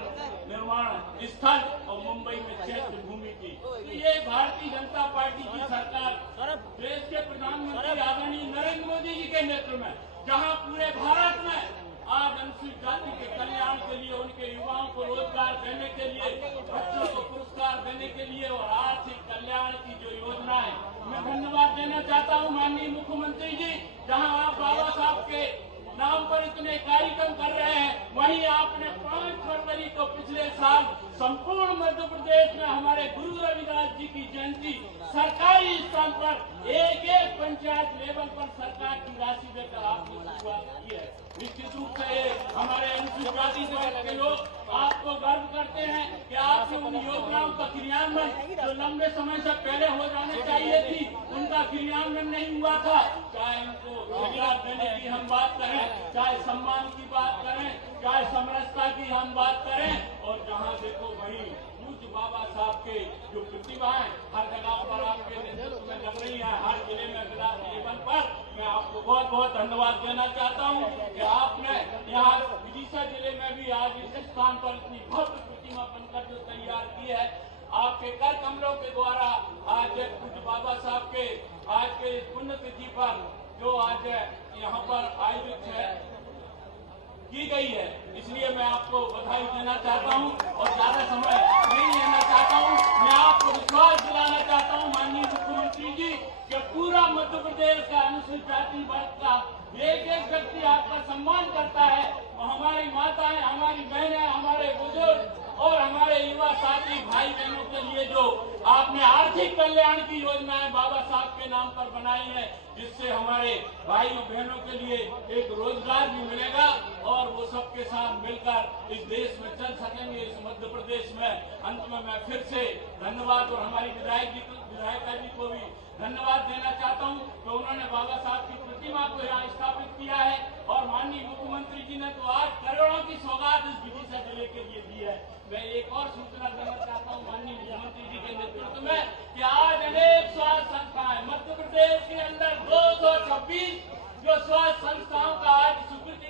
निर्माण स्थल और मुंबई में क्षेत्र भूमि की। तो ये भारतीय जनता पार्टी की सरकार देश के प्रधानमंत्री आदरणीय नरेंद्र मोदी जी के नेतृत्व में, जहाँ पूरे भारत में आज अनुसूचित जाति के कल्याण के लिए, उनके युवाओं को रोजगार देने के लिए, बच्चों को पुरस्कार देने के लिए और आर्थिक कल्याण की जो योजना है, मैं धन्यवाद देना चाहता हूं माननीय मुख्यमंत्री जी। जहां आप बाबा साहब के नाम पर इतने कार्यक्रम कर रहे हैं, वहीं आपने 5 फरवरी को पिछले साल संपूर्ण मध्य प्रदेश में हमारे गुरु रविदास जी की जयंती सरकारी स्थान पर एक पंचायत लेवल पर सरकार की राशि देकर आपने शुरुआत की है। निश्चित रूप से हमारे अनुसूचित जाति के लोग आपको गर्व करते हैं कि आपकी उन योजनाओं का क्रियान्वयन जो लंबे समय से पहले हो जाने चाहिए थी, उनका क्रियान्वयन नहीं हुआ था। चाहे उनको रोजगार देने की हम बात करें, चाहे सम्मान की बात करें, चाहे समरसता की हम बात करें, और जहाँ देखो वहीं पूज्य बाबा साहब के जो प्रतिभाएं हर जगह पर आपके नेतृत्व में लग रही है, हर जिले में विकास लेवल पर मैं आपको बहुत बहुत धन्यवाद देना चाहता हूं कि आपने यहाँ विदिशा जिले में भी आज इस स्थान पर इतनी भव्य प्रतिमा बनकर जो तैयार की है, आपके कर कमलों के द्वारा आज पूज्य बाबा साहब के आज के पुण्यतिथि पर जो आज यहाँ पर आयोजित है की गई है, इसलिए मैं आपको बधाई देना चाहता हूं और ज्यादा समय नहीं लेना चाहता हूं। मैं आपको विश्वास दिलाना चाहता हूं माननीय मुख्यमंत्री जी कि पूरा मध्य प्रदेश का अनुसूचित जाति वर्ग का एक एक व्यक्ति आपका सम्मान करता है। हमारी माताएं, हमारी बहनें, हमारे बुजुर्ग और हमारे युवा साथी भाई बहनों के लिए जो आपने आर्थिक कल्याण की योजनाएं बाबा साहब के नाम पर बनाई है, जिससे हमारे भाई बहनों के लिए एक रोजगार भी मिलेगा और वो सबके साथ मिलकर इस देश में चल सकेंगे, इस मध्य प्रदेश में। अंत में मैं फिर से धन्यवाद और हमारी विधायिका जी को भी धन्यवाद देना चाहता हूं तो उन्होंने बाबा साहब की प्रतिमा को यहाँ स्थापित किया है, और माननीय मुख्यमंत्री जी ने तो आज करोड़ों की सौगात इस विदिशा जिले के लिए दी है। मैं एक और सूचना देना चाहता हूँ माननीय मुख्यमंत्री जी के नेतृत्व में कि आज अनेक स्वास्थ्य संस्थाएं मध्य प्रदेश के अंदर 226 जो स्वास्थ्य संस्थाओं का आज स्वीकृति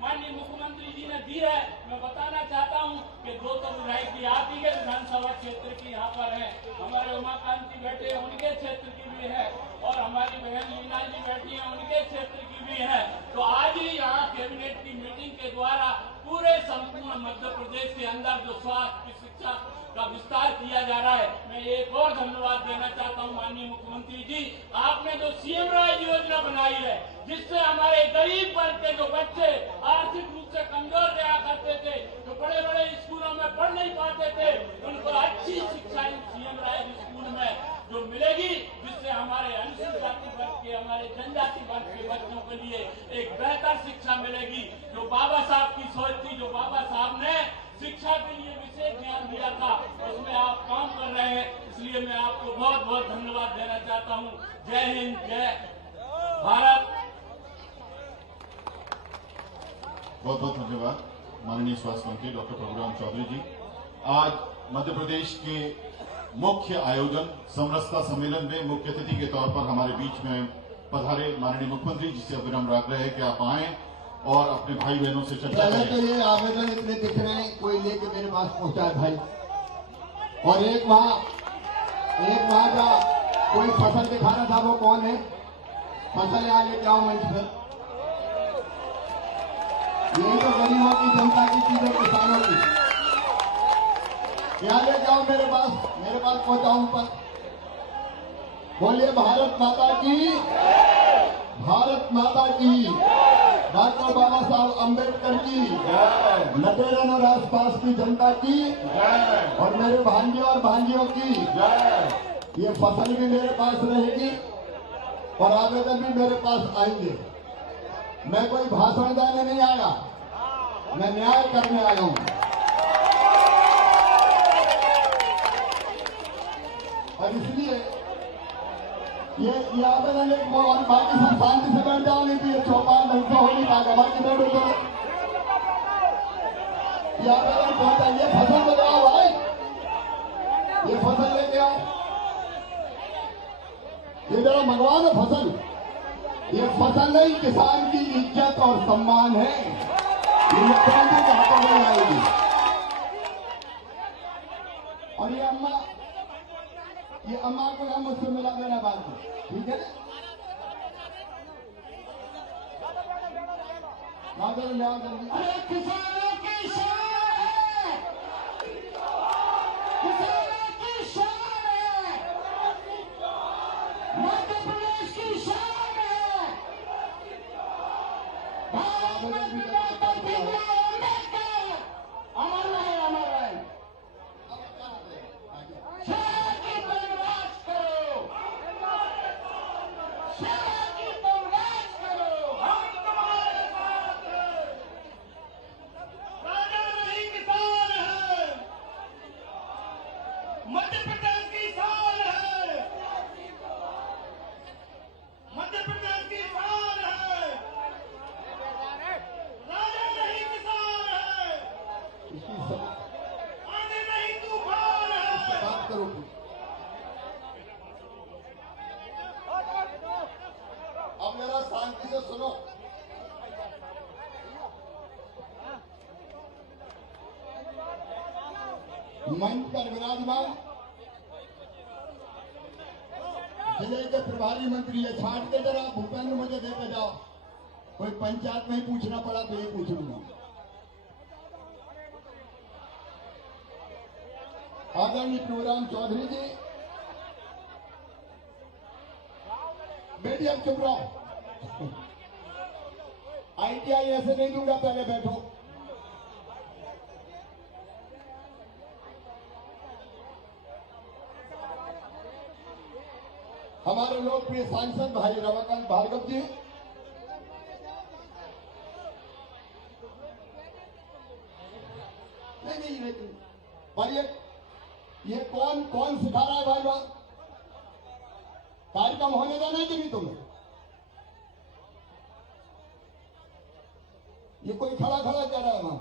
माननीय मुख्यमंत्री जी ने दी है। मैं बताना चाहता हूँ कि 2 तो विधायक जी आप ही के विधानसभा क्षेत्र की यहाँ पर है, हमारे उमाकांत जी बैठे हैं उनके क्षेत्र की भी है, और हमारी बहन लीना जी बैठी है उनके क्षेत्र की भी है। तो आज ही यहाँ कैबिनेट की मीटिंग के द्वारा पूरे संपूर्ण मध्य प्रदेश के अंदर जो स्वास्थ्य शिक्षा का विस्तार किया जा रहा है। मैं एक और धन्यवाद देना चाहता हूं माननीय मुख्यमंत्री जी, आपने जो सीएम राज योजना बनाई है, जिससे हमारे गरीब वर्ग के जो बच्चे आर्थिक रूप से कमजोर रहा करते थे, जो बड़े बड़े स्कूलों में पढ़ नहीं पाते थे, उनको अच्छी शिक्षा सीएम राज स्कूल में जो मिलेगी, जिससे हमारे अनुसूचित जाति वर्ग के, हमारे जनजाति वर्ग के बच्चों के लिए एक बेहतर शिक्षा मिलेगी। जो बाबा साहब की सोच थी, जो बाबा साहब ने शिक्षा के लिए विशेष ध्यान दिया था, उसमें आप काम कर रहे हैं, इसलिए मैं आपको बहुत बहुत धन्यवाद देना चाहता हूँ। जय हिंद, जय भारत। बहुत बहुत धन्यवाद माननीय स्वास्थ्य मंत्री डॉक्टर प्रभुराम चौधरी जी। आज मध्य प्रदेश के मुख्य आयोजन समरसता सम्मेलन में मुख्य अतिथि के तौर पर हमारे बीच में पधारे माननीय मुख्यमंत्री जी से विनम्र आग्रह है कि आप आएं और अपने भाई बहनों से चर्चा पहले करें। तो ये आवेदन इतने दिख रहे हैं, कोई लेके मेरे पास पहुंचा भाई, और एक वहाँ का कोई फसल दिखा रहा था, वो कौन है? फसल यहाँ लेके आओ मंच पर। यही तो गरीबों की, जनता की चीजें, किसानों की। क्या लेके आओ मेरे पास पहुंचाओ ऊपर। बोलिए भारत माता की, भारत माता की, डॉक्टर बाबा साहब अम्बेडकर की, नटेरन और आसपास की जनता की, और मेरे भांजे और भांजियों की। ये फसल भी मेरे पास रहेगी और आवेदन भी मेरे पास आएंगे। मैं कोई भाषण देने नहीं आया, मैं न्याय करने आया हूं। और इसलिए ये आवेदन एक और बाकी सब शांति से बैठ जाओ, नहीं तो ये चौपाल नहीं तो होगी, बाकी बैठो तो जरा मंगवा दो फसल। ये फसल नहीं, किसान की इज्जत और सम्मान है। ये मुख्यमंत्री के हाथों में आएगी। और ये अम्मा को हम मुझसे मिला देना बात में, ठीक है? अरे किसानों की शान है, किसानों की शान है, मध्य प्रदेश की शान है। भारत पिता डॉक्टर भीमराव अम्बेडकर अमर रहे, अमर रहे। सेवा की तुम राज करो, सेवा की तुम राज करो, हम तुम्हारे साथ हैं। राजा नहीं किसान है, मध्य प्रदेश की शान है, मध्य प्रदेश की शान है। राजा नहीं किसान है, आंधी नहीं तूफान है। बात करो, अब जरा शांति से सुनो। मंच पर विराजमान जिले के प्रभारी मंत्री, ये छाट के जरा भूपेंद्र मुझे देते जाओ। कोई पंचायत में ही पूछना पड़ा तो ये पूछ लूंगा। आदरणीय प्रभुराम चौधरी जी, बेटी अब चुप रहो। ITI ऐसे नहीं दूंगा, पहले बैठो। हमारे लोकप्रिय सांसद भाई रमाकांत भार्गव जी, नहीं, पर ये कौन सिखा रहा है भाई बात? कार्यक्रम होने देना है कि नहीं तुम्हें? ये कोई खड़ा खड़ा कर रहा है वहां।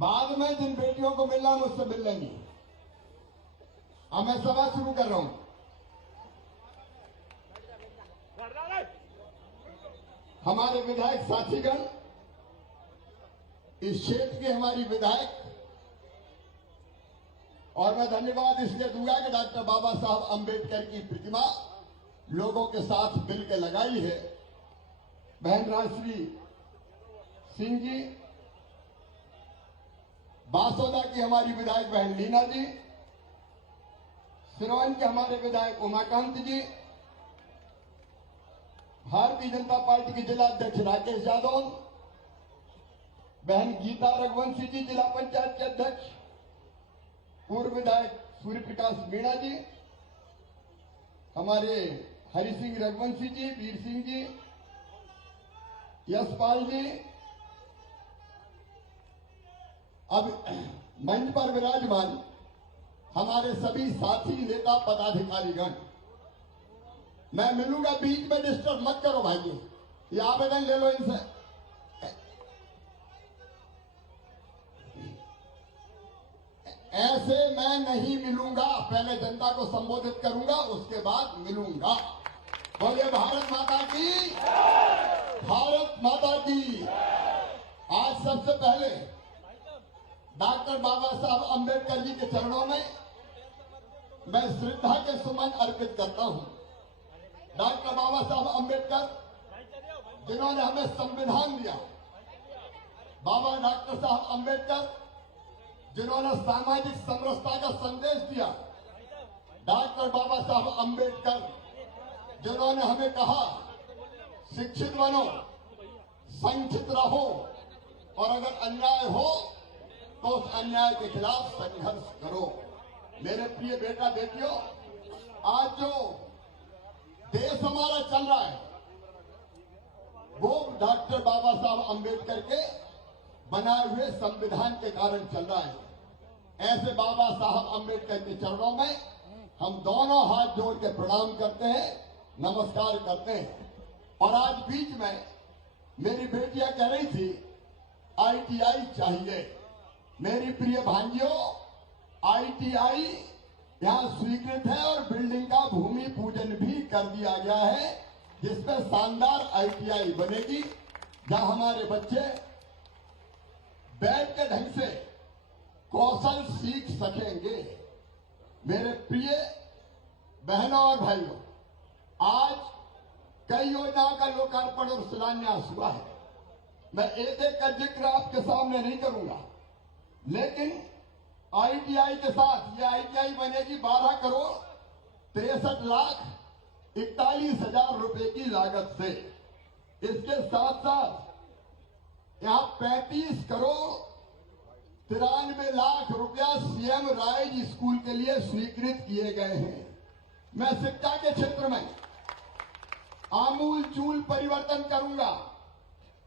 बाद में जिन बेटियों को मिलना है मुझसे मिल लेंगी। अब मैं सभा शुरू कर रहा हूं। हमारे विधायक साथीगण, इस क्षेत्र के हमारी विधायक, और मैं धन्यवाद इसलिए दूंगा कि डॉक्टर बाबा साहब अंबेडकर की प्रतिमा लोगों के साथ मिलकर लगाई है। बहन राजश्री सिंह जी, बासोदा की हमारी विधायक बहन लीना जी, सिरोन के हमारे विधायक उमाकांत जी, भारतीय जनता पार्टी के जिला अध्यक्ष राकेश यादव, बहन गीता रघुवंशी जी जिला पंचायत के अध्यक्ष, पूर्व विधायक सूर्य प्रकाश मीणा जी, हमारे हरि सिंह रघुवंशी जी, वीर सिंह जी, यशपाल जी, अब मंच पर विराजमान हमारे सभी साथी नेता पदाधिकारीगण, मैं मिलूंगा, बीच में डिस्टर्ब मत करो भाई जी। ये आवेदन ले लो इनसे। ऐसे मैं नहीं मिलूंगा, पहले जनता को संबोधित करूंगा, उसके बाद मिलूंगा। बोलिए भारत माता की, भारत माता की। आज सबसे पहले डॉक्टर बाबा साहब अंबेडकर जी के चरणों में मैं श्रद्धा के सुमन अर्पित करता हूं। डॉक्टर बाबा साहब अंबेडकर जिन्होंने हमें संविधान दिया, बाबा डॉक्टर साहब अंबेडकर जिन्होंने सामाजिक समरसता का संदेश दिया, डॉक्टर बाबा साहब अंबेडकर जिन्होंने हमें कहा शिक्षित बनो, संचित रहो, और अगर अन्याय हो तो उस अन्याय के खिलाफ संघर्ष करो। मेरे प्रिय बेटा बेटियों, आज जो देश हमारा चल रहा है वो डॉक्टर बाबा साहब अंबेडकर के बनाए हुए संविधान के कारण चल रहा है। ऐसे बाबा साहब अंबेडकर के चरणों में हम दोनों हाथ जोड़ के प्रणाम करते हैं, नमस्कार करते हैं। और आज बीच में मेरी बेटियां कह रही थी ITI चाहिए। मेरी प्रिय भांजियों, ITI यहाँ स्वीकृत है और बिल्डिंग का भूमि पूजन भी कर दिया गया है, जिसमें शानदार ITI बनेगी, जहां हमारे बच्चे बैठ के ढंग से कौशल सीख सकेंगे। मेरे प्रिय बहनों और भाइयों, आज कई योजनाओं का लोकार्पण और शिलान्यास हुआ है। मैं एक एक का जिक्र आपके सामने नहीं करूंगा, लेकिन ITI के साथ ये ITI बनेगी 12 करोड़ 63 लाख 41 हजार रुपए की लागत से। इसके साथ साथ यहाँ 35 करोड़ 93 लाख रुपया CM राइज स्कूल के लिए स्वीकृत किए गए हैं। मैं शिक्षा के क्षेत्र में आमूल चूल परिवर्तन करूंगा।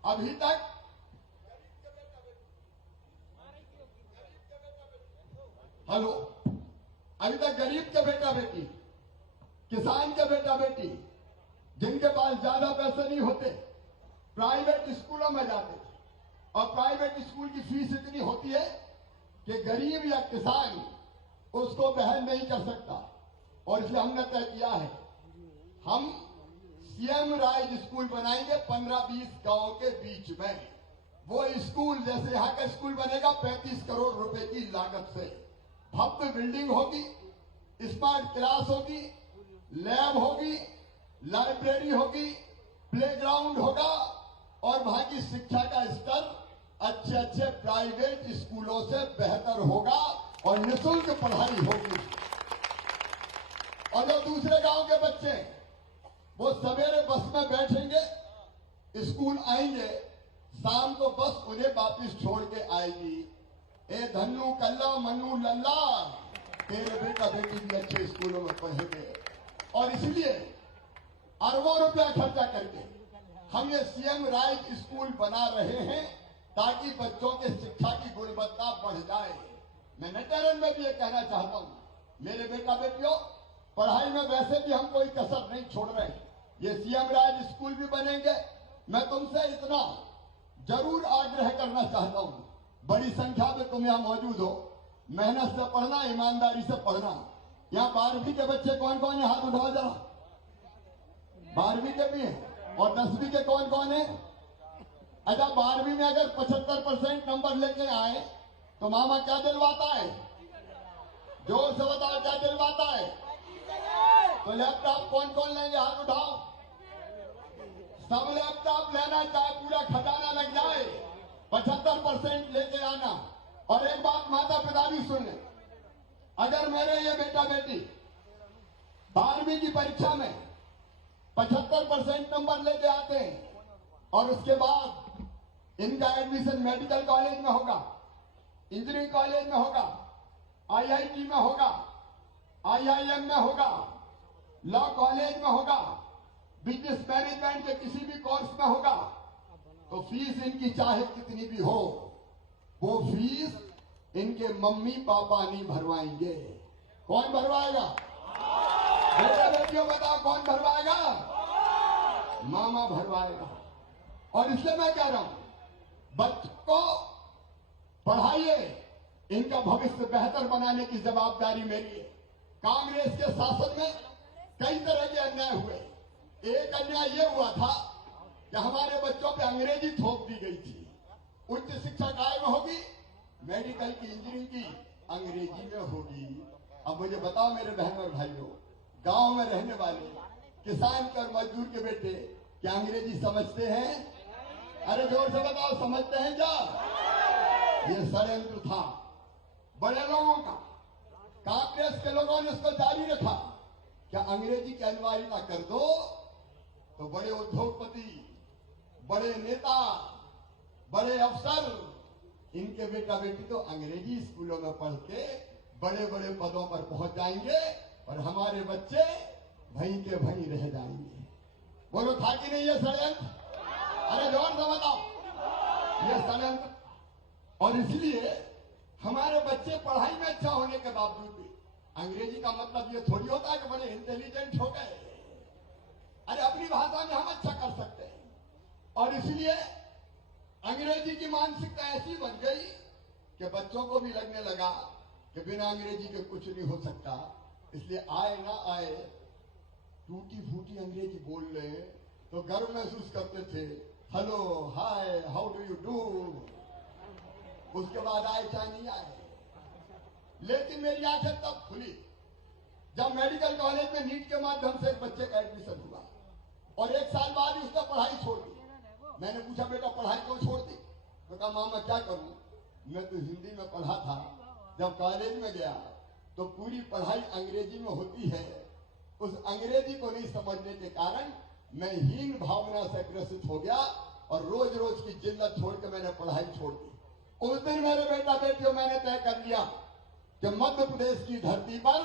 अभी तक गरीब के बेटा बेटी, किसान के बेटा बेटी, जिनके पास ज्यादा पैसे नहीं होते, प्राइवेट स्कूलों में जाते थे, और प्राइवेट स्कूल की फीस इतनी होती है कि गरीब या किसान उसको वहन नहीं कर सकता। और इसलिए हमने तय किया है, हम CM राइज स्कूल बनाएंगे 15-20 गांव के बीच में। वो स्कूल जैसे यहाँ का स्कूल बनेगा 35 करोड़ रुपए की लागत से। भव्य बिल्डिंग होगी, स्मार्ट क्लास होगी, लैब होगी, लाइब्रेरी होगी, प्लेग्राउंड होगा, और वहां की शिक्षा का स्तर अच्छे अच्छे प्राइवेट स्कूलों से बेहतर होगा और निःशुल्क पढ़ाई होगी। और जो दूसरे गांव के बच्चे वो सवेरे बस में बैठेंगे, स्कूल आएंगे, शाम को बस उन्हें वापिस छोड़ के आएगी। ए धन्नू कल्ला मन्नू लल्ला, तेरे बेटा बेटी भी अच्छे स्कूलों में पढ़ेंगे। और इसलिए अरबों रुपया खर्चा करके हम ये CM राइज स्कूल बना रहे हैं, ताकि बच्चों के शिक्षा की गुणवत्ता बढ़ जाए। मैं नेटरन में भी ये कहना चाहता हूं, मेरे बेटा बेटियों, पढ़ाई में वैसे भी हम कोई कसर नहीं छोड़ रहे हैं। ये CM राइज स्कूल भी बनेंगे। मैं तुमसे इतना जरूर आग्रह करना चाहता हूं, बड़ी संख्या में तुम यहां मौजूद हो, मेहनत से पढ़ना, ईमानदारी से पढ़ना। यहाँ 12वीं के बच्चे कौन कौन है? हाथ उठाओ जरा। 12वीं के भी हैं, और 10वीं के कौन कौन है? अच्छा, 12वीं में अगर 75% नंबर लेके आए तो मामा क्या दिलवाता है? जोर से बताओ, क्या दिलवाता है? तो लैपटॉप कौन कौन लेंगे? हाथ उठाओ। सब लैपटॉप लेना, चाहे पूरा खजाना लग जाए, 75% लेके आना। और एक बात माता पिता भी सुने, अगर मेरे ये बेटा बेटी 12वीं की परीक्षा में 75% नंबर लेके आते हैं, और उसके बाद इनका एडमिशन मेडिकल कॉलेज में होगा, इंजीनियरिंग कॉलेज में होगा, IIT में होगा, IIM में होगा, लॉ कॉलेज में होगा, बिजनेस मैनेजमेंट के किसी भी कोर्स में होगा, तो फीस इनकी चाहे कितनी भी हो, वो फीस इनके मम्मी पापा नहीं भरवाएंगे। कौन भरवाएगा? बेटा बेटियों बताओ, कौन भरवाएगा? मामा भरवाएगा। और इसलिए मैं कह रहा हूं, बच्चों को पढ़ाइए, इनका भविष्य बेहतर बनाने की जवाबदारी मेरी है। कांग्रेस के शासन में कई तरह के अन्याय हुए। एक अन्याय ये हुआ था कि हमारे बच्चों पे अंग्रेजी थोप दी गई थी। उच्च शिक्षा कायम होगी, मेडिकल की, इंजीनियरिंग की अंग्रेजी में होगी। अब मुझे बताओ मेरे बहन और भाइयों, गांव में रहने वाले किसान के और मजदूर के बेटे क्या अंग्रेजी समझते हैं? अरे जोर से बताओ, समझते हैं क्या? ये षड्यंत्र था बड़े लोगों का। कांग्रेस के लोगों ने इसको जारी रखा, क्या अंग्रेजी की अनिवार्यता कर दो तो बड़े उद्योगपति, बड़े नेता, बड़े अफसर, इनके बेटा बेटी तो अंग्रेजी स्कूलों में पढ़ के बड़े बड़े पदों पर पहुंच जाएंगे, और हमारे बच्चे वहीं के वहीं रह जाएंगे। बोलो था कि नहीं ये षड्यंत्र? अरे जोर से बताओ, ये षड्यंत्र। और इसलिए हमारे बच्चे पढ़ाई में अच्छा होने के बावजूद भी, अंग्रेजी का मतलब ये थोड़ी होता है कि बड़े इंटेलिजेंट हो गए। अरे अपनी भाषा में हम अच्छा कर सकते हैं। और इसलिए अंग्रेजी की मानसिकता ऐसी बन गई कि बच्चों को भी लगने लगा कि बिना अंग्रेजी के कुछ नहीं हो सकता। इसलिए आए ना आए टूटी फूटी अंग्रेजी बोल रहे हैं तो गर्व महसूस करते थे। Hello, hi, how do you do. उसके बाद आए चाहे नहीं आए, लेकिन मेरी आंखें तब खुली जब मेडिकल कॉलेज में नीट के माध्यम से एक बच्चे का एडमिशन हुआ और 1 साल बाद ही उसने पढ़ाई छोड़ दी। मैंने पूछा बेटा पढ़ाई क्यों छोड़ दी? तो कहा मामा क्या करूं, मैं तो हिंदी में पढ़ा था, जब कॉलेज में गया तो पूरी पढ़ाई अंग्रेजी में होती है, उस अंग्रेजी को नहीं समझने के कारण मैं हीन भावना से ग्रसित हो गया और रोज रोज की जिल्लत छोड़ के मैंने पढ़ाई छोड़ दी। उस दिन मेरे बेटा बेटियों मैंने तय कर लिया कि मध्य प्रदेश की धरती पर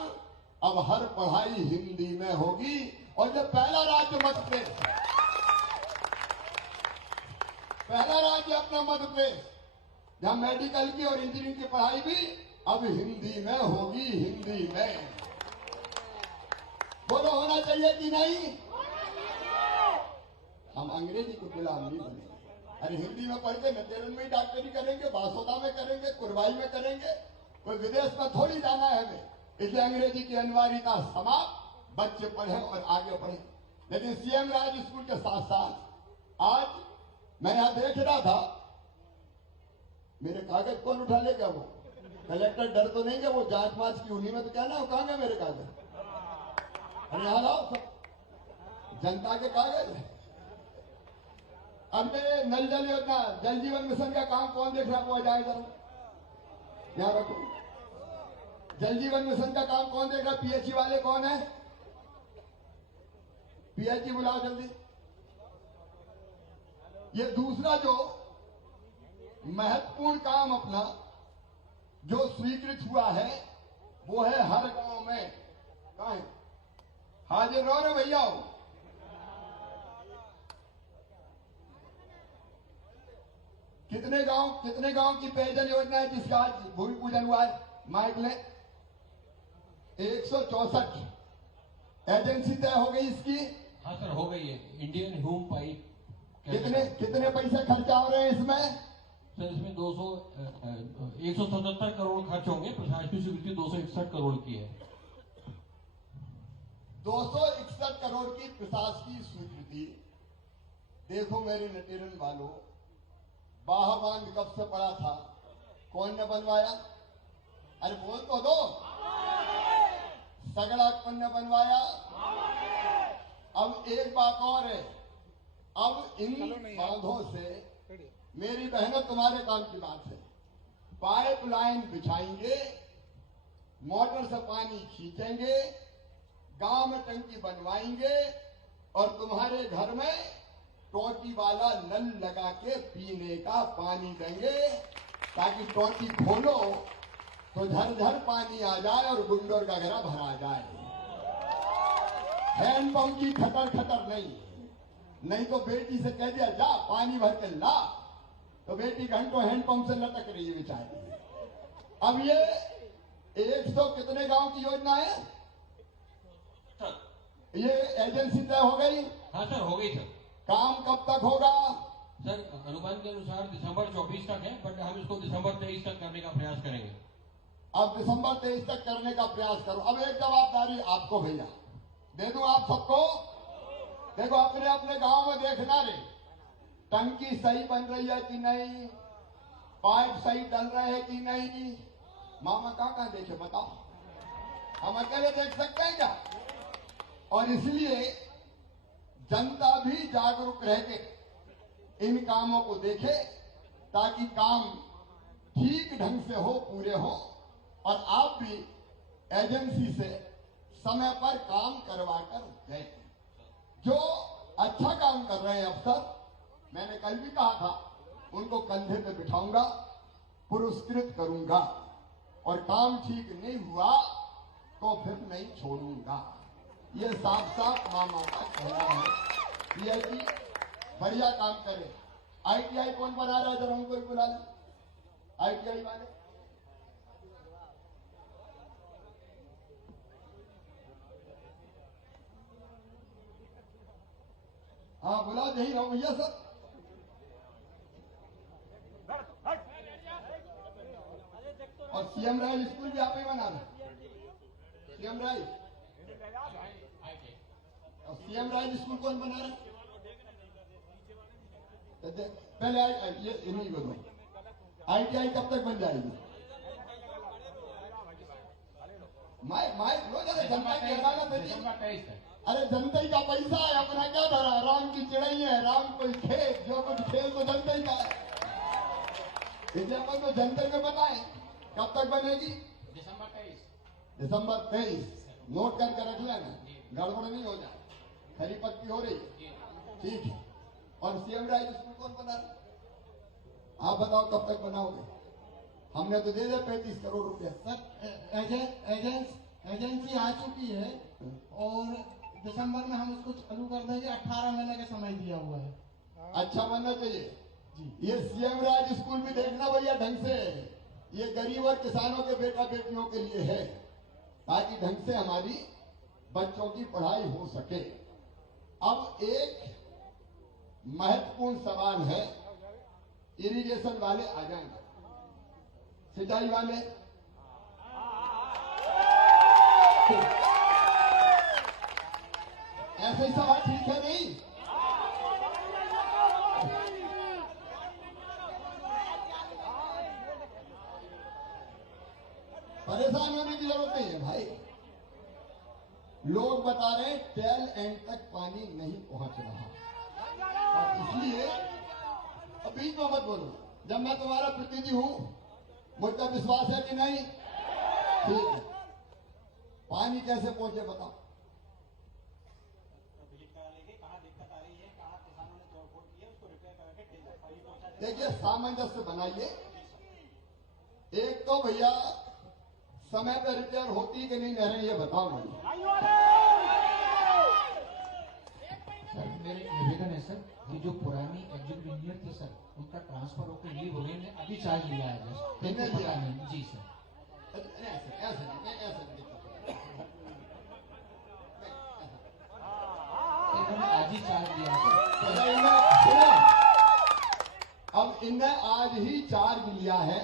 अब हर पढ़ाई हिंदी में होगी और जब पहला राज्य मध्य प्रदेश, पहला राज्य अपना मध्य प्रदेश, जहां मेडिकल की और इंजीनियरिंग की पढ़ाई भी अब हिंदी में होगी, हिंदी में। बोलो होना चाहिए कि नहीं? हम अंग्रेजी को गुलाम नहीं बनेंगे। अरे हिंदी में पढ़ के नटेरन में ही डॉक्टरी करेंगे, बासोदा में करेंगे, कुरवाई में करेंगे, कोई विदेश में थोड़ी जाना है हमें। इसलिए अंग्रेजी की अनिवार्यता समाप्त, बच्चे पढ़े और आगे बढ़े। लेकिन सीएम राज स्कूल के साथ साथ आज मैं यहां देख रहा था, मेरे कागज कौन उठा लेगा? वो कलेक्टर डर तो नहीं गया, वो जांच मांच की उन्हीं में तो क्या ना, कहां गए मेरे कागज? अरे यहां लाओ, सब जनता के कागज है। अब ये नल जल योजना, जल जीवन मिशन का काम कौन देख रहा है? वो आ जाए जरा, यहाँ रखो। जल जीवन मिशन का काम कौन देख रहा है? पीएचई वाले कौन है? पीएचई बुलाओ जल्दी। ये दूसरा जो महत्वपूर्ण काम अपना जो स्वीकृत हुआ है वो है हर गांव में, कहां है? हाजिर रहो रे भैया। कितने गांव की पेयजल योजना है जिसका आज भूमि पूजन हुआ है? माइक ले। 164 एजेंसी तय हो गई इसकी। हाँ सर, हो गई है। Indian Hume pipe. कितने पैसे खर्चा हो रहे हैं इसमें? सर इसमें 177 करोड़ खर्च होंगे। प्रशासनिक स्वीकृति 261 करोड़ की है। 261 करोड़ की प्रशासकीय स्वीकृति। देखो मेरे नटेरन वालों, बाह बांध कब से पड़ा था? कौन ने बनवाया? अरे बोल तो दो। सगड़ा कौन ने बनवाया? अब एक बात और है, अब इन बांधों से मेरी बहनों तुम्हारे काम की बात है, पाइपलाइन बिछाएंगे, मोटर से पानी खींचेंगे, गांव में टंकी बनवाएंगे और तुम्हारे घर में टोटी वाला नल लगा के पीने का पानी देंगे, ताकि टोटी खोलो तो झरझर पानी आ जाए और गुंडोर का घरा भरा जाए। हैंडपंप की खतर खतर नहीं तो बेटी से कह दिया जा पानी भर के ला, तो बेटी घंटों हैंडपंप से लटक रही है बेचारी। अब ये 100 कितने गांव की योजना है? ये एजेंसी तय हो गई? हाँ सर, हो गई सर। काम कब तक होगा? सर अनुमान के अनुसार दिसंबर 24 तक है, बट हम इसको दिसंबर 23 तक करने का प्रयास करेंगे। अब दिसंबर 23 तक करने का प्रयास करो। अब एक जवाबदारी आपको भैया दे दूं आप सबको। देखो अपने अपने गांव में देखना रे, टंकी सही बन रही है कि नहीं, पाइप सही डल रहे हैं कि नहीं। मामा कहां देखे बताओ, हम अकेले देख सकते हैं क्या? और इसलिए जनता भी जागरूक रह के इन कामों को देखे, ताकि काम ठीक ढंग से हो, पूरे हो, और आप भी एजेंसी से समय पर काम करवा कर गए। जो अच्छा काम कर रहे हैं अफसर, मैंने कल भी कहा था, उनको कंधे पे बिठाऊंगा, पुरस्कृत करूंगा, और काम ठीक नहीं हुआ तो फिर नहीं छोड़ूंगा। ये साफ साफ मामा का कहना है। पीएचडी बढ़िया काम करे। आईटीआई कौन बना रहा है? जरा उनको भी बुला लें, आईटीआई वाले। हाँ बुलाओ, यही रहो भैया सर। और सीएम राय स्कूल भी आप ही बना रहे। सीएम राय और सीएम राज स्कूल कौन बना रहा है? पहले ये इन्हीं को दो। ITI कब तक बन जाएगी? माइक लो जरा, जनता की अदालत है। अरे जनता ही का पैसा है, अपना क्या भरा? राम की चिड़ई है, राम कोई खेत, जो कुछ खेल तो जनता ही का है। इसलिए अपन को जनता में बताएं कब तक बनेगी? दिसंबर 23। नोट करके रख लेना, गड़बड़ नहीं हो जाए। खरी पक्की हो रही है, ठीक है। और सीएम राज स्कूल कौन बना रहा? आप बताओ कब तक बनाओगे? हमने तो दे दिया 35 करोड़ रुपया। सर एजेंसी आ चुकी है और दिसंबर में हम इसको चालू कर देंगे। 18 महीने का समय दिया हुआ है। अच्छा बनना चाहिए ये सीएम राज स्कूल भी देखना भैया ढंग से। ये गरीब और किसानों के बेटा बेटियों के लिए है, ताकि ढंग से हमारी बच्चों की पढ़ाई हो सके। अब एक महत्वपूर्ण सवाल है, इरिगेशन वाले आ जाएंगे, सिंचाई वाले। ऐसे ही सवाल ठीक है नहीं? परेशान होने की जरूरत नहीं है भाई। लोग बता रहे हैं टेल एंड तक पानी नहीं पहुंच रहा, और इसलिए अब बीच में मत बोलो। जब मैं तुम्हारा प्रतिनिधि हूं, मुझ पर विश्वास है कि नहीं? ठीक है, पानी कैसे पहुंचे बताओ। देखिए सामंजस्य बनाइए। एक तो भैया समय पर रिपेयर होती कि नहीं नहरें, ये बताओ मुझे। सर मेरे निवेदन है सर कि जो पुरानी एग्जीक्यूटिव इंजीनियर थे सर, उनका ट्रांसफर होकर लीव हो गई, अभी चार्ज लिया है सर। कितने दिया? जी सर। ऐसे इन्होंने आज ही चार्ज दिया है सर। अब इनने आज ही चार्ज लिया है,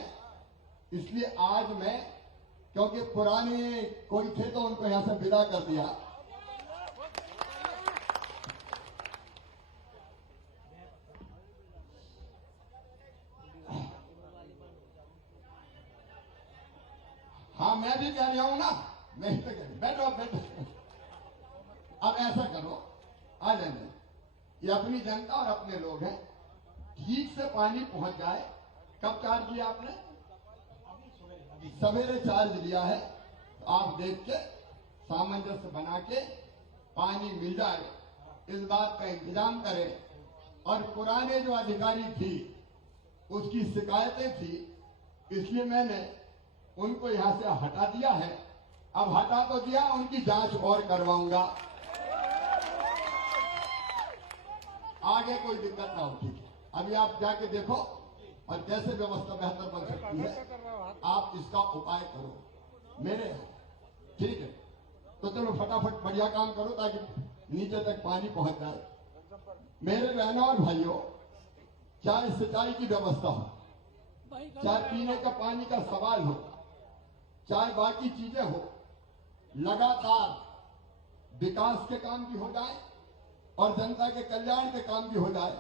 इसलिए आज मैं, क्योंकि पुराने कोई थे तो उनको यहां से विदा कर दिया। हाँ मैं भी कह रहा हूं ना, मैं ही तो कह रही। बैठो बैठो। अब ऐसा करो, आ जाएंगे, ये अपनी जनता और अपने लोग हैं, ठीक से पानी पहुंच जाए। कब चार्ज लिया आपने? सवेरे चार्ज लिया है। तो आप देख के सामंजस्य बना के पानी मिल जाए, इस बात का इंतजाम करें। और पुराने जो अधिकारी थी उसकी शिकायतें थी, इसलिए मैंने उनको यहां से हटा दिया है। अब हटा तो दिया, उनकी जांच और करवाऊंगा, आगे कोई दिक्कत ना हो। ठीक है, अभी आप जाके देखो और जैसे व्यवस्था बेहतर बन सकती है आप इसका उपाय करो मेरे यहाँ। ठीक है, तो चलो फटाफट बढ़िया काम करो ताकि नीचे तक पानी पहुंच जाए। मेरे बहनों और भाइयों, चाहे सिंचाई की व्यवस्था हो, चाहे पीने का पानी का सवाल हो, चाहे बाकी चीजें हो, लगातार विकास के काम भी हो जाए और जनता के कल्याण के काम भी हो जाए,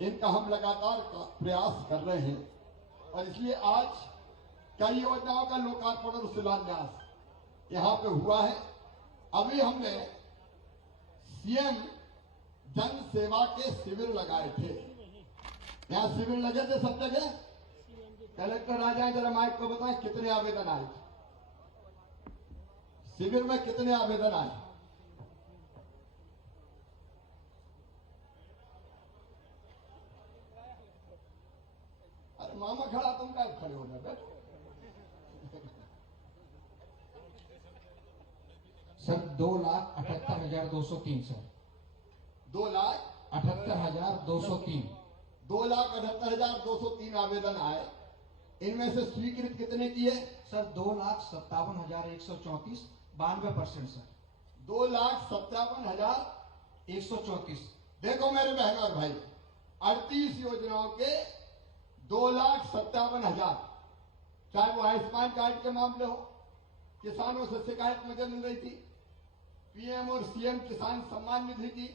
इनका हम लगातार प्रयास कर रहे हैं। और इसलिए आज कई योजनाओं का लोकार्पण और शिलान्यास यहां पे हुआ है। अभी हमने सीएम जन सेवा के शिविर लगाए थे, यहां शिविर लगे थे सब जगह। कलेक्टर आ जाए जरा माइक को बताएं कितने आवेदन आए थे शिविर में, कितने आवेदन आए? अरे मामा खड़ा, तुम क्या खड़े हो जाए? Sir 2,78,203 sir. 2,78,203 2,78,203 आवेदन आए। इनमें से स्वीकृत कितने किए? Sir 2,57,134 92% sir. 2,57,134। देखो मेरे बहन और भाई, 38 योजनाओं के 2,57,000, चाहे वो आयुष्मान कार्ड के मामले हो, किसानों से शिकायत मुझे मिल रही थी, पीएम और सीएम किसान सम्मान निधि की।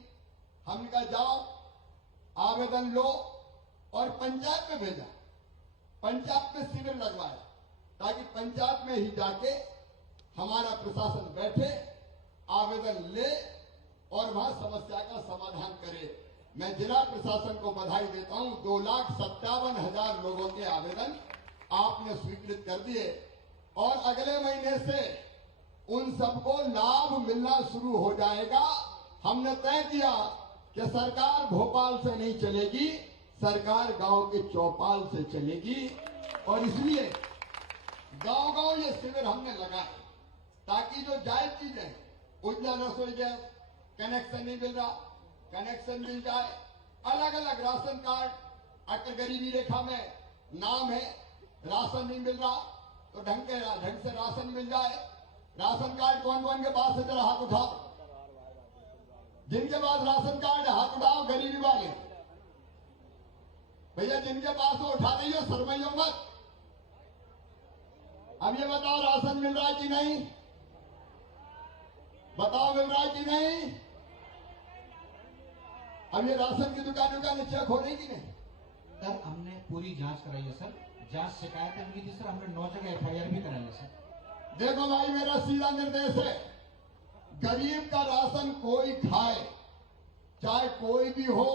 हमने कहा जाओ आवेदन लो और पंचायत में भेजा, पंचायत में शिविर लगवाया ताकि पंचायत में ही जाके हमारा प्रशासन बैठे, आवेदन ले और वहां समस्या का समाधान करे। मैं जिला प्रशासन को बधाई देता हूं, 2,57,000 लोगों के आवेदन आपने स्वीकृत कर दिए और अगले महीने से उन सबको लाभ मिलना शुरू हो जाएगा। हमने तय किया कि सरकार भोपाल से नहीं चलेगी, सरकार गांव के चौपाल से चलेगी और इसलिए गांव-गांव ये शिविर हमने लगाए ताकि जो जायज चीजें, उज्ज्वला रसोई गैस कनेक्शन नहीं मिल रहा, कनेक्शन मिल जाए, अलग अलग राशन कार्ड, अगर गरीबी रेखा में नाम है, राशन नहीं मिल रहा तो ढंग से राशन मिल जाए। राशन कार्ड कौन कौन के पास है, जरा हाथ उठाओ। जिनके पास राशन कार्ड है हाथ उठाओ, गरीबी वाले भैया जिनके पास हो उठा दीजिए, शर्माइयो मत। अब ये बताओ राशन मिल रहा है कि नहीं, बताओ मिल रहा है कि नहीं। अब ये राशन की दुकानें चेक हो रही कि नहीं? सर हमने पूरी जांच कराई है सर, जांच शिकायतें मिली थी सर, हमने 9 जगह FIR भी कराई है सर। देखो भाई मेरा सीधा निर्देश है, गरीब का राशन कोई खाए, चाहे कोई भी हो,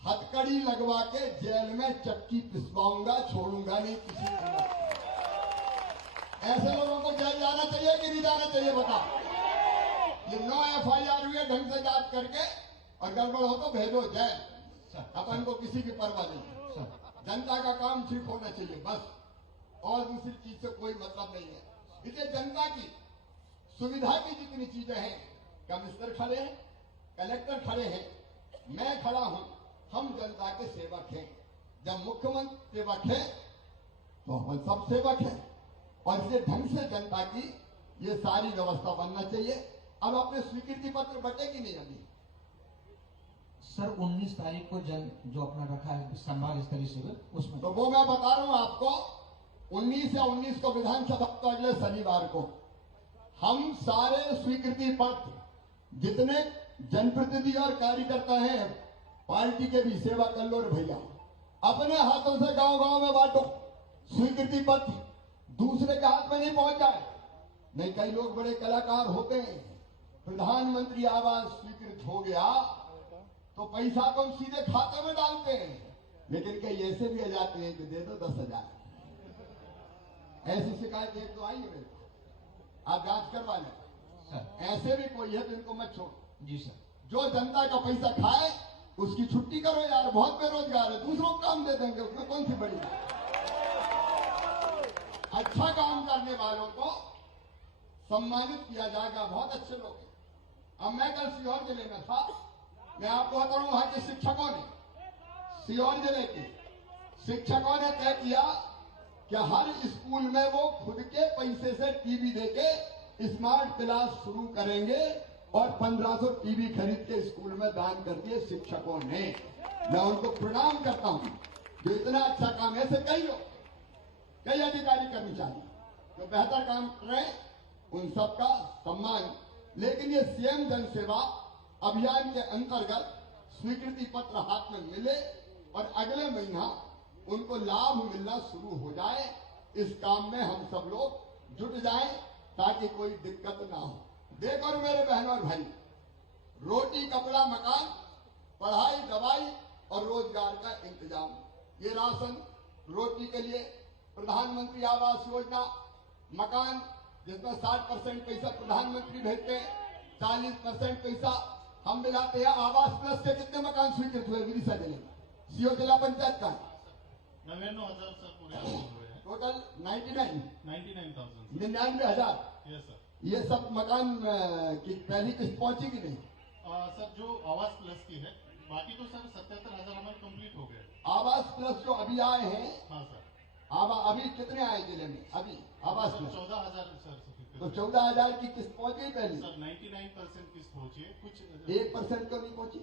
हथकड़ी लगवा के जेल में चक्की पिसवाऊंगा, छोड़ूंगा नहीं किसी को। ऐसे लोगों को जेल जाना चाहिए कि नहीं जाना चाहिए बताओ। ये 9 FIR हुए, ढंग से जांच करके और गड़बड़ हो तो भेजो जेल। अपन को किसी की परवाह नहीं, जनता का काम ठीक होना चाहिए बस, और दूसरी चीज से कोई मतलब नहीं है। इसलिए जनता की सुविधा की जितनी चीजें हैं, कमिश्नर खड़े हैं, कलेक्टर खड़े हैं, मैं खड़ा हूं, हम जनता के सेवक हैं। जब मुख्यमंत्री सेवक है तो हम सब सेवक हैं और इसलिए ढंग से जनता की ये सारी व्यवस्था बनना चाहिए। अब अपने स्वीकृति पत्र बटेगी नहीं अभी सर 19 तारीख को जो अपना रखा है संभाग स्तरीय शिविर, उसमें तो वो मैं बता रहा हूं आपको, 19 या 19 को विधानसभा तो अगले शनिवार को हम सारे स्वीकृति पत्र, जितने जनप्रतिनिधि और कार्यकर्ता हैं पार्टी के भी, सेवा कर लो रे भैया, अपने हाथों से गांव गांव में बांटो स्वीकृति पत्र, दूसरे के हाथ में नहीं पहुंच जाए। नहीं, कई लोग बड़े कलाकार होते हैं, प्रधानमंत्री आवास स्वीकृत हो गया तो पैसा को हम सीधे खाते में डालते हैं, लेकिन कई ऐसे भी आ जाते हैं कि दे दो 10,000। ऐसी शिकायत एक तो आई है मेरे को, आप जांच करवा लें। ऐसे भी कोई है तो इनको मत छोड़ो जी सर। जो जनता का पैसा खाए उसकी छुट्टी करो यार, बहुत बेरोजगार है, दूसरों को काम दे देंगे, उसमें कौन सी बड़ी बात। अच्छा काम करने वालों को सम्मानित किया जाएगा, बहुत अच्छे लोग हैं। अब मैं कल सीहोर जिले में था, मैं आपको बता रहा हूं, वहां के शिक्षकों ने, सीहोर जिले के शिक्षकों ने तय किया कि हर स्कूल में वो खुद के पैसे से टीवी देके स्मार्ट क्लास शुरू करेंगे और 1500 टीवी खरीद के स्कूल में दान कर दिए शिक्षकों ने। मैं उनको प्रणाम करता हूं जो इतना अच्छा काम, ऐसे कई लोग, कई अधिकारी कर्मचारी जो बेहतर काम कर रहे हैं, उन सबका सम्मान। लेकिन ये सीएम जन सेवा अभियान के अंतर्गत स्वीकृति पत्र हाथ में मिले और अगले महीना उनको लाभ मिलना शुरू हो जाए, इस काम में हम सब लोग जुट जाएं ताकि कोई दिक्कत ना हो। देखो मेरे बहनों और भाई, रोटी कपड़ा मकान, पढ़ाई दवाई और रोजगार का इंतजाम, ये राशन रोटी के लिए प्रधानमंत्री आवास योजना, मकान जिसमें 60% पैसा प्रधानमंत्री भेजते हैं, 40% पैसा हम मिलाते हैं। आवास प्लस के कितने मकान स्वीकृत हुए विदिशा जिले में, सीओ जिला पंचायत का 99,000 सर पूरे हुए हैं, टोटल 99,000। 99,000 yes sir. ये सब मकान की पहली किस्त पहुंची कि नहीं? सर जो आवास प्लस की है, बाकी तो सर 77,000 हमारे कंप्लीट हो गए। आवास प्लस जो अभी आए हैं, हाँ सर। अभी कितने आए जिले में अभी आवास प्लस? 14,000 सर। तो 14,000 की किस्त पहुंची पहले सर 99% किस्त पहुंची है, कुछ 1% क्यों नहीं पहुंची?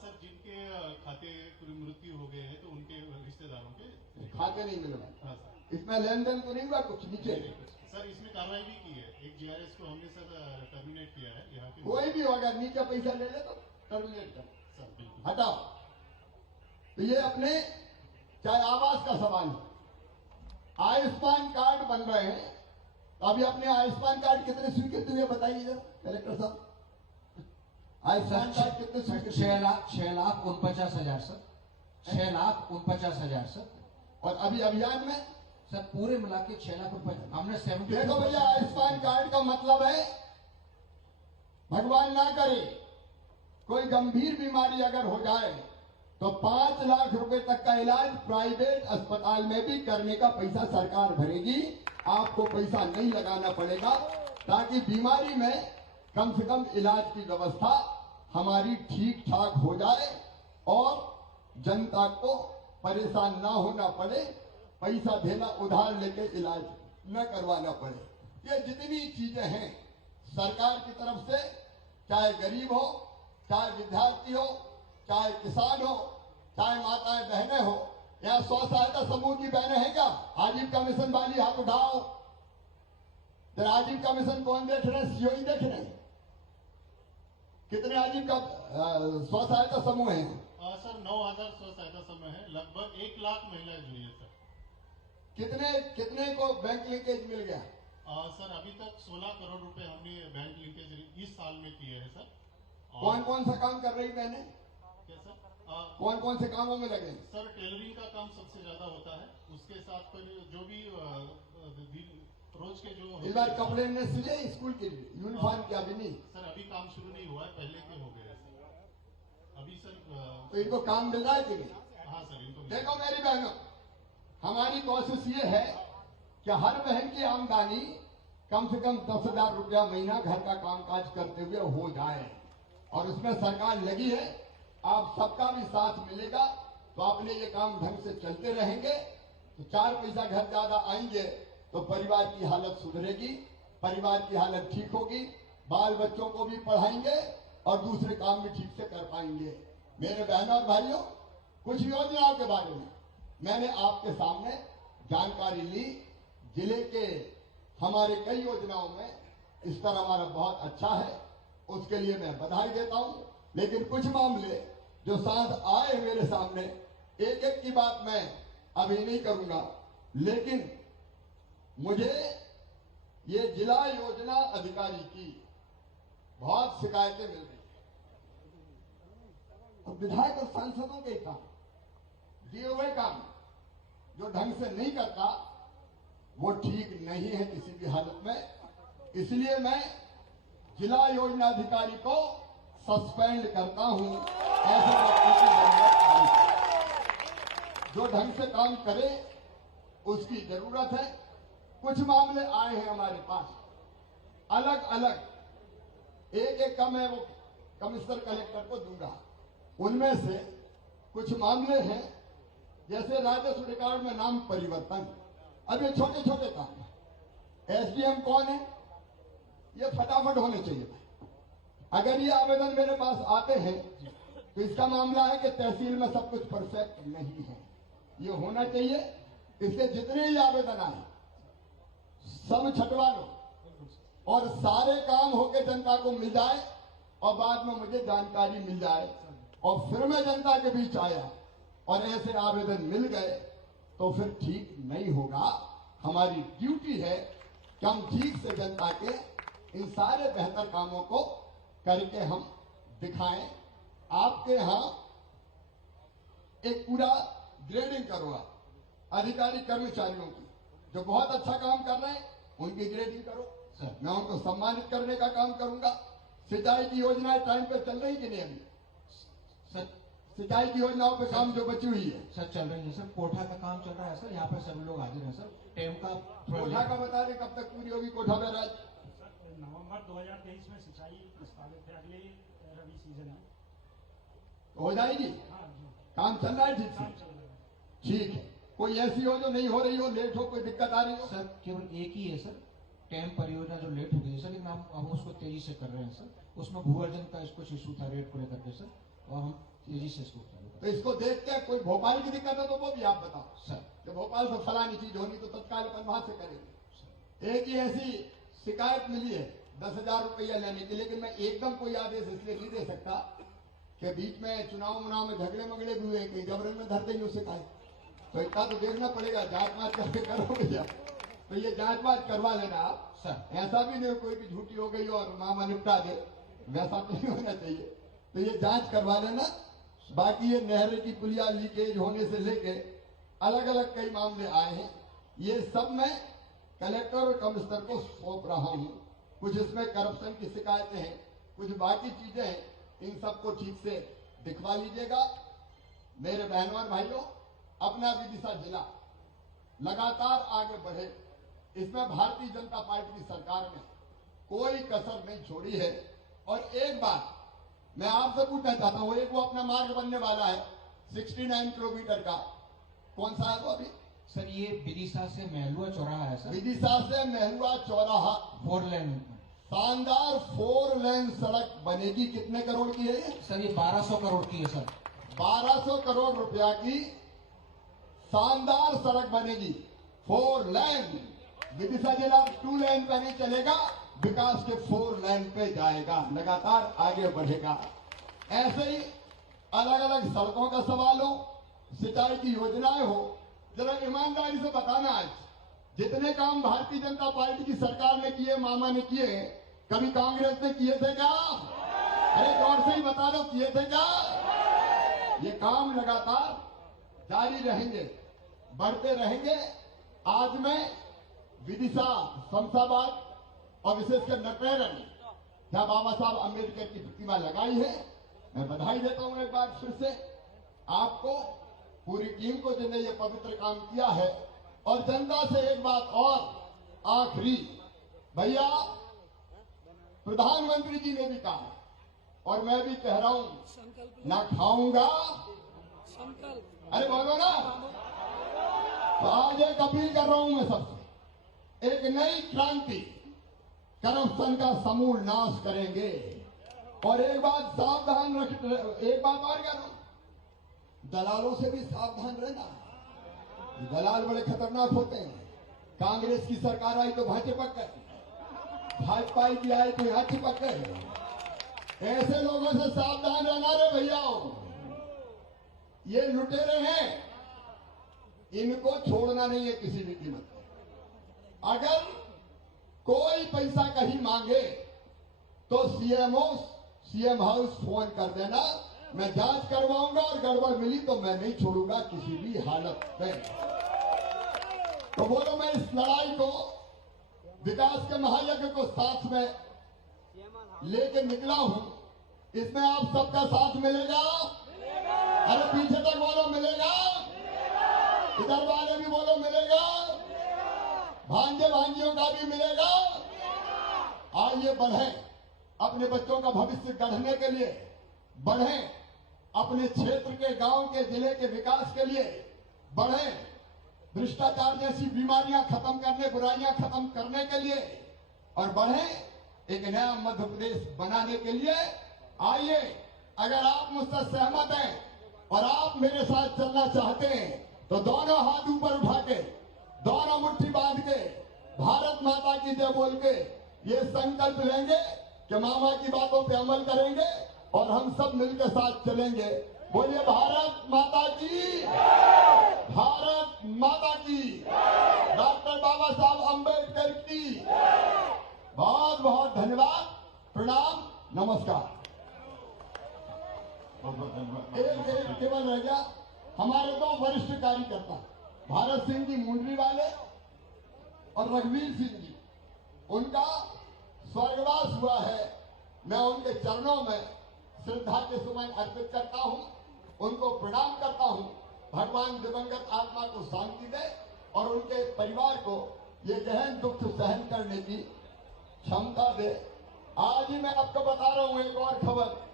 सर जिनके खाते पूरी मृत्यु हो गए हैं तो उनके रिश्तेदारों के खाते नहीं मिल रहा। हाँ सर। इसमें लेन देन तो नहीं हुआ कुछ नीचे? सर इसमें कार्रवाई भी की है, एक जीआरएस को हमने सर टर्मिनेट किया है यहाँ के। कोई भी हो, अगर नीचे पैसा ले ले तो टर्मिनेट कर, सर बिल्कुल हटाओ। तो ये अपने चाहे आवास का सवाल है, आयुष्मान कार्ड बन रहे हैं, तो अभी अपने आयुष्मान कार्ड कितने स्वीकृत हुए बताइए जरा कलेक्टर साहब। आयुष्मान कार्ड कितने स्वीकृत? 6,49,000 सर, 6,49,000 सर। और अभी अभियान में सर पूरे मिला के 6 लाख रुपए हमने 70। देखो भैया, आयुष्मान कार्ड का मतलब है, भगवान ना करे कोई गंभीर बीमारी अगर हो जाए तो 5 लाख रुपए तक का इलाज प्राइवेट अस्पताल में भी करने का पैसा सरकार भरेगी, आपको पैसा नहीं लगाना पड़ेगा, ताकि बीमारी में कम से कम इलाज की व्यवस्था हमारी ठीक ठाक हो जाए और जनता को परेशान ना होना पड़े, पैसा देना उधार लेके इलाज न करवाना पड़े। ये जितनी चीजें हैं सरकार की तरफ से, चाहे गरीब हो, चाहे विद्यार्थी हो, चाहे किसान हो, चाहे माताएं बहनें हो, यहाँ स्व सहायता समूह की बहनें हैं क्या? आजीविका मिशन वाली हाथ उठाओ। तो आजीविका मिशन कौन देख रहे हैं? सीओई देख रहे हैं। कितने आजीविका स्व सहायता समूह हैं? सर 9,000 स्व सहायता समूह है, लगभग 1 लाख महिलाएं जुड़ी है सर। कितने को बैंक लिंकेज मिल गया? सर अभी तक 16 करोड़ रुपए हमने बैंक लिंकेज इस साल में किए हैं सर। कौन कौन सा काम कर रही बहनें? क्या सर? कौन कौन से कामों में लगे? सर टेलरिंग का काम सबसे ज्यादा होता है, उसके साथ फिर जो भी रोज के जो इस बार कपड़े ने सिले स्कूल के लिए यूनिफॉर्म क्या भी नहीं? सर अभी काम शुरू नहीं हुआ है, पहले के हो गए हैं सर। अभी सर तो इनको काम मिल रहा है कि नहीं? हाँ सर इनको देखो मेरी बहनों, हमारी कोशिश ये है कि हर बहन की आमदनी कम से कम 10,000 रुपया महीना घर का कामकाज करते हुए हो जाए, और उसमें सरकार लगी है। आप सबका भी साथ मिलेगा तो अपने ये काम ढंग से चलते रहेंगे, तो 4 पैसा घर ज्यादा आएंगे तो परिवार की हालत सुधरेगी, परिवार की हालत ठीक होगी, बाल बच्चों को भी पढ़ाएंगे और दूसरे काम भी ठीक से कर पाएंगे। मेरे बहनों और भाइयों, कुछ योजनाओं के बारे में मैंने आपके सामने जानकारी ली। जिले के हमारे कई योजनाओं में स्तर हमारा बहुत अच्छा है, उसके लिए मैं बधाई देता हूं। लेकिन कुछ मामले जो साथ आए मेरे सामने, एक एक की बात मैं अभी नहीं करूंगा, लेकिन मुझे ये जिला योजना अधिकारी की बहुत शिकायतें मिल रही है। और विधायक और सांसदों के काम, दिए हुए काम जो ढंग से नहीं करता वो ठीक नहीं है किसी भी हालत में। इसलिए मैं जिला योजना अधिकारी को सस्पेंड करता हूं। ऐसे व्यक्ति की जरूरत नहीं, जो ढंग से काम करे उसकी जरूरत है। कुछ मामले आए हैं हमारे पास, अलग अलग, एक एक का मैं वो कमिश्नर कलेक्टर को दूंगा। उनमें से कुछ मामले हैं, जैसे राजस्व रिकॉर्ड में नाम परिवर्तन, अब ये छोटे छोटे काम है। एसडीएम कौन है? ये फटाफट होने चाहिए। अगर ये आवेदन मेरे पास आते हैं तो इसका मामला है कि तहसील में सब कुछ परफेक्ट नहीं है, ये होना चाहिए। इसके जितने ही आवेदन आए सब छटवा लो और सारे काम होके जनता को मिल जाए, और बाद में मुझे जानकारी मिल जाए, और फिर मैं जनता के बीच आया और ऐसे आवेदन मिल गए तो फिर ठीक नहीं होगा। हमारी ड्यूटी है कि हम ठीक से जनता के इन सारे बेहतर कामों को करके हम दिखाएं। आपके यहां एक पूरा ग्रेडिंग करूंगा अधिकारी कर्मचारियों की, जो बहुत अच्छा काम कर रहे हैं उनकी ग्रेडिंग करो, मैं उनको सम्मानित करने का काम करूंगा। सिंचाई की योजनाएं टाइम पे चल रही कि नहीं? अभी सर सिंचाई की योजनाओं पे काम जो बची हुई है सर चल रही है सर। कोठा का काम चल रहा है सर, यहाँ पर सभी लोग हाजिर हैं सर। टेम का कोठा का बता दें कब तक पूरी होगी कोठा बैराज? नवंबर 2023 में सिंचाई प्रस्तावित है, अगले रबी सीजन में हो जाएगी। काम चल रहा है ठीक से? ठीक है। कोई ऐसी हो जो नहीं हो रही हो, लेट हो, कोई दिक्कत आ रही हो? सर केवल एक ही है सर, टैम परियोजना जो लेट हो गई है सर, लेकिन हम उसको तेजी से कर रहे हैं सर। उसमें भू अर्जन का कुछ इशू था रेट को लेकर के सर, और हम तेजी से इसको कर रहे हैं। तो इसको देख के कोई भोपाल की दिक्कत है तो वो भी आप बताओ सर। कि भोपाल से फलानी चीज होनी तो तत्काल अपन वहां से करेंगे। एक ही ऐसी शिकायत मिली है 10,000 रुपया लेने की, लेकिन मैं एकदम कोई आदेश इसलिए नहीं दे सकता कि बीच में चुनाव में झगड़े मगड़े भी हुए, कहीं जबरन में धरते ही शिकायत, तो इतना तो देखना पड़ेगा, जांच माच करके करोगे क्या? तो ये जांच माच करवा लेना आप सर, ऐसा भी नहीं कोई भी झूठी हो गई और मामा निपटा दे, वैसा नहीं होना चाहिए। तो ये जांच करवा लेना। बाकी ये नहर की पुलिया लीकेज होने से लेके अलग अलग कई मामले आए हैं, ये सब मैं कलेक्टर और कमिश्नर को सौंप रहा हूं। कुछ इसमें करप्शन की शिकायतें हैं, कुछ बाकी चीजें हैं, इन सबको ठीक से दिखवा लीजिएगा। मेरे बहनों और भाइयों, अपना विदिशा जिला लगातार आगे बढ़े, इसमें भारतीय जनता पार्टी की सरकार ने कोई कसर नहीं छोड़ी है। और एक बात मैं आपसे पूछना चाहता हूं, एक वो अपना मार्ग बनने वाला है 69 किलोमीटर का, कौन सा है वो अभी? सर ये विदिशा से महलुआ चौराहा है सर। विदिशा से महलुआ चौराहा 4 लेन, शानदार 4 लेन सड़क बनेगी। कितने करोड़ की है ये? सर ये 1200 करोड़ की है सर। 1200 करोड़ रुपया की शानदार सड़क बनेगी 4 लेन। विदिशा जिला 2 लेन पे नहीं चलेगा, विकास के 4 लेन पे जाएगा, लगातार आगे बढ़ेगा। ऐसे ही अलग अलग सड़कों का सवाल हो, सिंचाई की योजनाएं हो, जरा ईमानदारी से बताना, आज जितने काम भारतीय जनता पार्टी की सरकार ने किए, मामा ने किए, कभी कांग्रेस ने किए थे क्या? अरे गौर से ही बता दो, किए थे क्या? ये काम लगातार जारी रहेंगे, बढ़ते रहेंगे। आज मैं विदिशा, शमशाबाद और विशेषकर नटैरन जहां बाबा साहब अम्बेडकर की प्रतिमा लगाई है, मैं बधाई देता हूं एक बार फिर से आपको, पूरी टीम को जिन्होंने ये पवित्र काम किया है। और जनता से एक बात और आखिरी, भैया प्रधानमंत्री जी ने भी कहा और मैं भी कह रहा हूं, ना खाऊंगा, अरे बोलो ना, तो आज एक अपील कर रहा हूं मैं सबसे, एक नई क्रांति, करप्शन का समूल नाश करेंगे। और एक बात सावधान रख, एक बात और कर रहा हूं, दलालों से भी सावधान रहना, दलाल बड़े खतरनाक होते हैं। कांग्रेस की सरकार आई तो वहां चिपक गए, भाजपा की आई तो यहां चिपक गए। ऐसे लोगों से सावधान रहना रे भैया, ये लुटेरे हैं, इनको छोड़ना नहीं है किसी भी कीमत पर। अगर कोई पैसा कहीं मांगे तो सीएम हाउस फोन कर देना, मैं जांच करवाऊंगा और गड़बड़ मिली तो मैं नहीं छोड़ूंगा किसी भी हालत में। तो बोलो, मैं इस लड़ाई को, विकास के महायज्ञ को साथ में लेके निकला हूं, इसमें आप सबका साथ मिलेगा? अरे पीछे तक बोलो मिलेगा, इधर वाले भी बोलो मिलेगा, भांजे भांजियों का भी मिलेगा। आइए बढ़े, अपने बच्चों का भविष्य गढ़ने के लिए बढ़े, अपने क्षेत्र के, गांव के, जिले के विकास के लिए बढ़े, भ्रष्टाचार जैसी बीमारियां खत्म करने, बुराइयां खत्म करने के लिए, और बढ़े एक नया मध्य प्रदेश बनाने के लिए। आइए, अगर आप मुझसे सहमत हैं और आप मेरे साथ चलना चाहते हैं तो दोनों हाथ ऊपर उठा के, दोनों मुट्ठी बांध के, भारत माता की जय बोल के ये संकल्प लेंगे कि मामा की बातों पे अमल करेंगे और हम सब मिलकर साथ चलेंगे। बोलिए भारत माता की, भारत माता की, डॉक्टर बाबा साहब अम्बेडकर की। बहुत बहुत धन्यवाद, प्रणाम, नमस्कार। एक केवल रह गया, हमारे दो वरिष्ठ कार्यकर्ता, भारत सिंह जी मुंडरी वाले और रघुवीर सिंह जी, उनका स्वर्गवास हुआ है। मैं उनके चरणों में श्रद्धा के सुमन अर्पित करता हूं, उनको प्रणाम करता हूं। भगवान दिवंगत आत्मा को शांति दे और उनके परिवार को ये गहन दुख सहन करने की क्षमता दे। आज ही मैं आपको बता रहा हूं एक और खबर,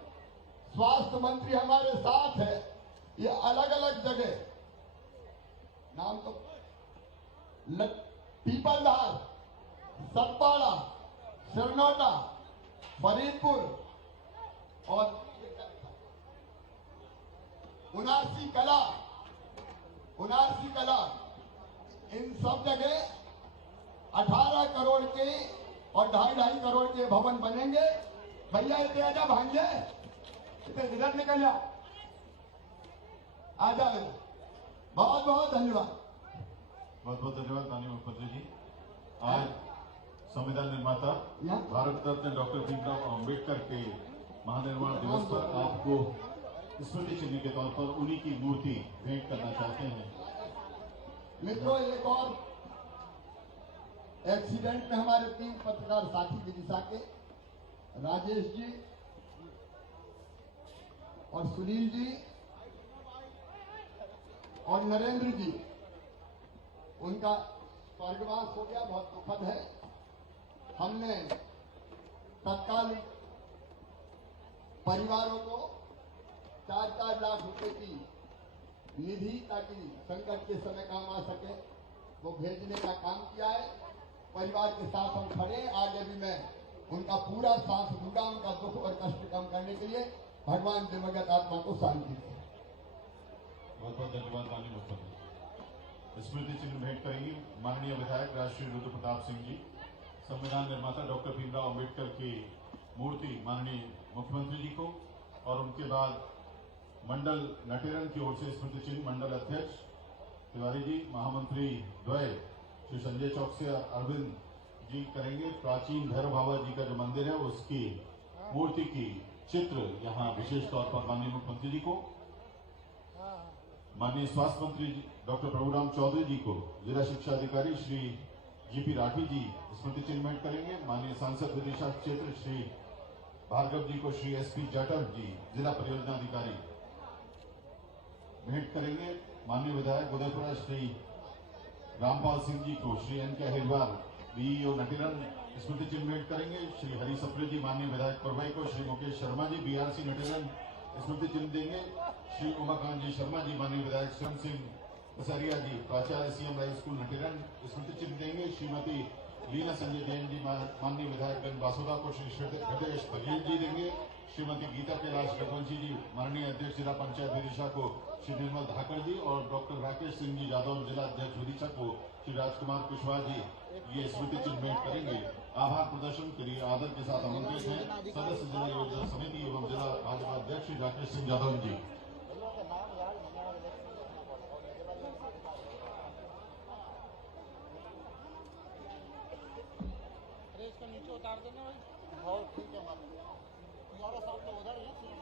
स्वास्थ्य मंत्री हमारे साथ है। ये अलग अलग जगह, नाम तो पीपलधार, सतपाड़ा, सिरनौटा, फरीदपुर और उनासी कला, इन सब जगह 18 करोड़ के और 2.5 करोड़ के भवन बनेंगे। भैया इतने आजा भांजे, इतने इधर निकल जा, आजा। बहुत बहुत धन्यवाद। बहुत बहुत धन्यवाद माननीय मुख्यमंत्री जी। आज संविधान निर्माता भारत रत्न डॉक्टर भीमराव अम्बेडकर के महानिर्माण दिवस पर आपको स्मृति चिन्ह के तौर पर उन्हीं की मूर्ति भेंट करना चाहते हैं। मित्रों, एक और एक्सीडेंट में हमारे 3 पत्रकार साथी विदिशा के, राजेश जी और सुनील जी और नरेंद्र जी, उनका स्वर्गवास हो गया, बहुत दुखद है। हमने तत्काल परिवारों को 4-4 लाख रुपए की निधि, ताकि संकट के समय काम आ सके, वो भेजने का काम किया है। परिवार के साथ हम खड़े। आगे भी मैं उनका पूरा साथ दूंगा, उनका दुख और कष्ट कम करने के लिए। भगवान दिवंगत आत्मा को शांति दे। बहुत बहुत धन्यवाद माननीय मुख्यमंत्री। स्मृति चिन्ह भेंट करेंगे माननीय विधायक राष्ट्रीय रुद्र प्रताप सिंह जी। संविधान निर्माता डॉक्टर भीमराव अम्बेडकर की मूर्ति माननीय मुख्यमंत्री जी को, और उनके बाद मंडल नटेरन की ओर से स्मृति चिन्ह मंडल अध्यक्ष तिवारी जी, महामंत्री द्वय श्री संजय चौक से अरविंद जी करेंगे। प्राचीन भैरव बाबा जी का जो मंदिर है उसकी मूर्ति की चित्र यहाँ विशेष तौर पर माननीय मुख्यमंत्री जी को, माननीय स्वास्थ्य मंत्री डॉक्टर प्रभुराम चौधरी जी को, जिला शिक्षा अधिकारी श्री जीपी राठी जी स्मृति चिन्ह भेंट करेंगे। माननीय सांसद विदिशा क्षेत्र श्री भार्गव जी को श्री एसपी जाटव जी जिला परियोजना अधिकारी भेंट करेंगे। माननीय विधायक उदयपुरा श्री रामपाल सिंह जी को श्री एन के हिरवार बीईओ नटेरन स्मृति चिन्ह भेंट करेंगे। श्री हरी सप्रे जी माननीय विधायक परवई को श्री मुकेश शर्मा जी बीआरसी नटेरन स्मृति चिन्ह देंगे। श्री उमाकांत जी शर्मा जी माननीय विधायक श्याम सिंह कसरिया जी प्राचार्य सीएम हाई स्कूल नटेरन स्मृति चिन्ह देंगे। श्रीमती लीना संजय जैन जी माननीय विधायक गण बासुदा को श्री हृदय बघेल जी देंगे। श्रीमती गीता कैलाश रघुवंशी जी माननीय अध्यक्ष जिला पंचायत विदिशा को श्री निर्मल धाकर जी, और डॉक्टर राकेश सिंह जी यादव जिला अध्यक्ष विदिशा को श्री राजकुमार कुशवाहा जी ये स्मृति चिन्ह भेंट करेंगे। आभार प्रदर्शन के लिए आदर के साथ आमंत्रित हैं सदस्य जिला योजना समिति एवं जिला भाजपा अध्यक्ष श्री राकेश सिंह यादव जी। नीचे उतार देना भाई। ठीक है, हमारा साहब तो उधर है।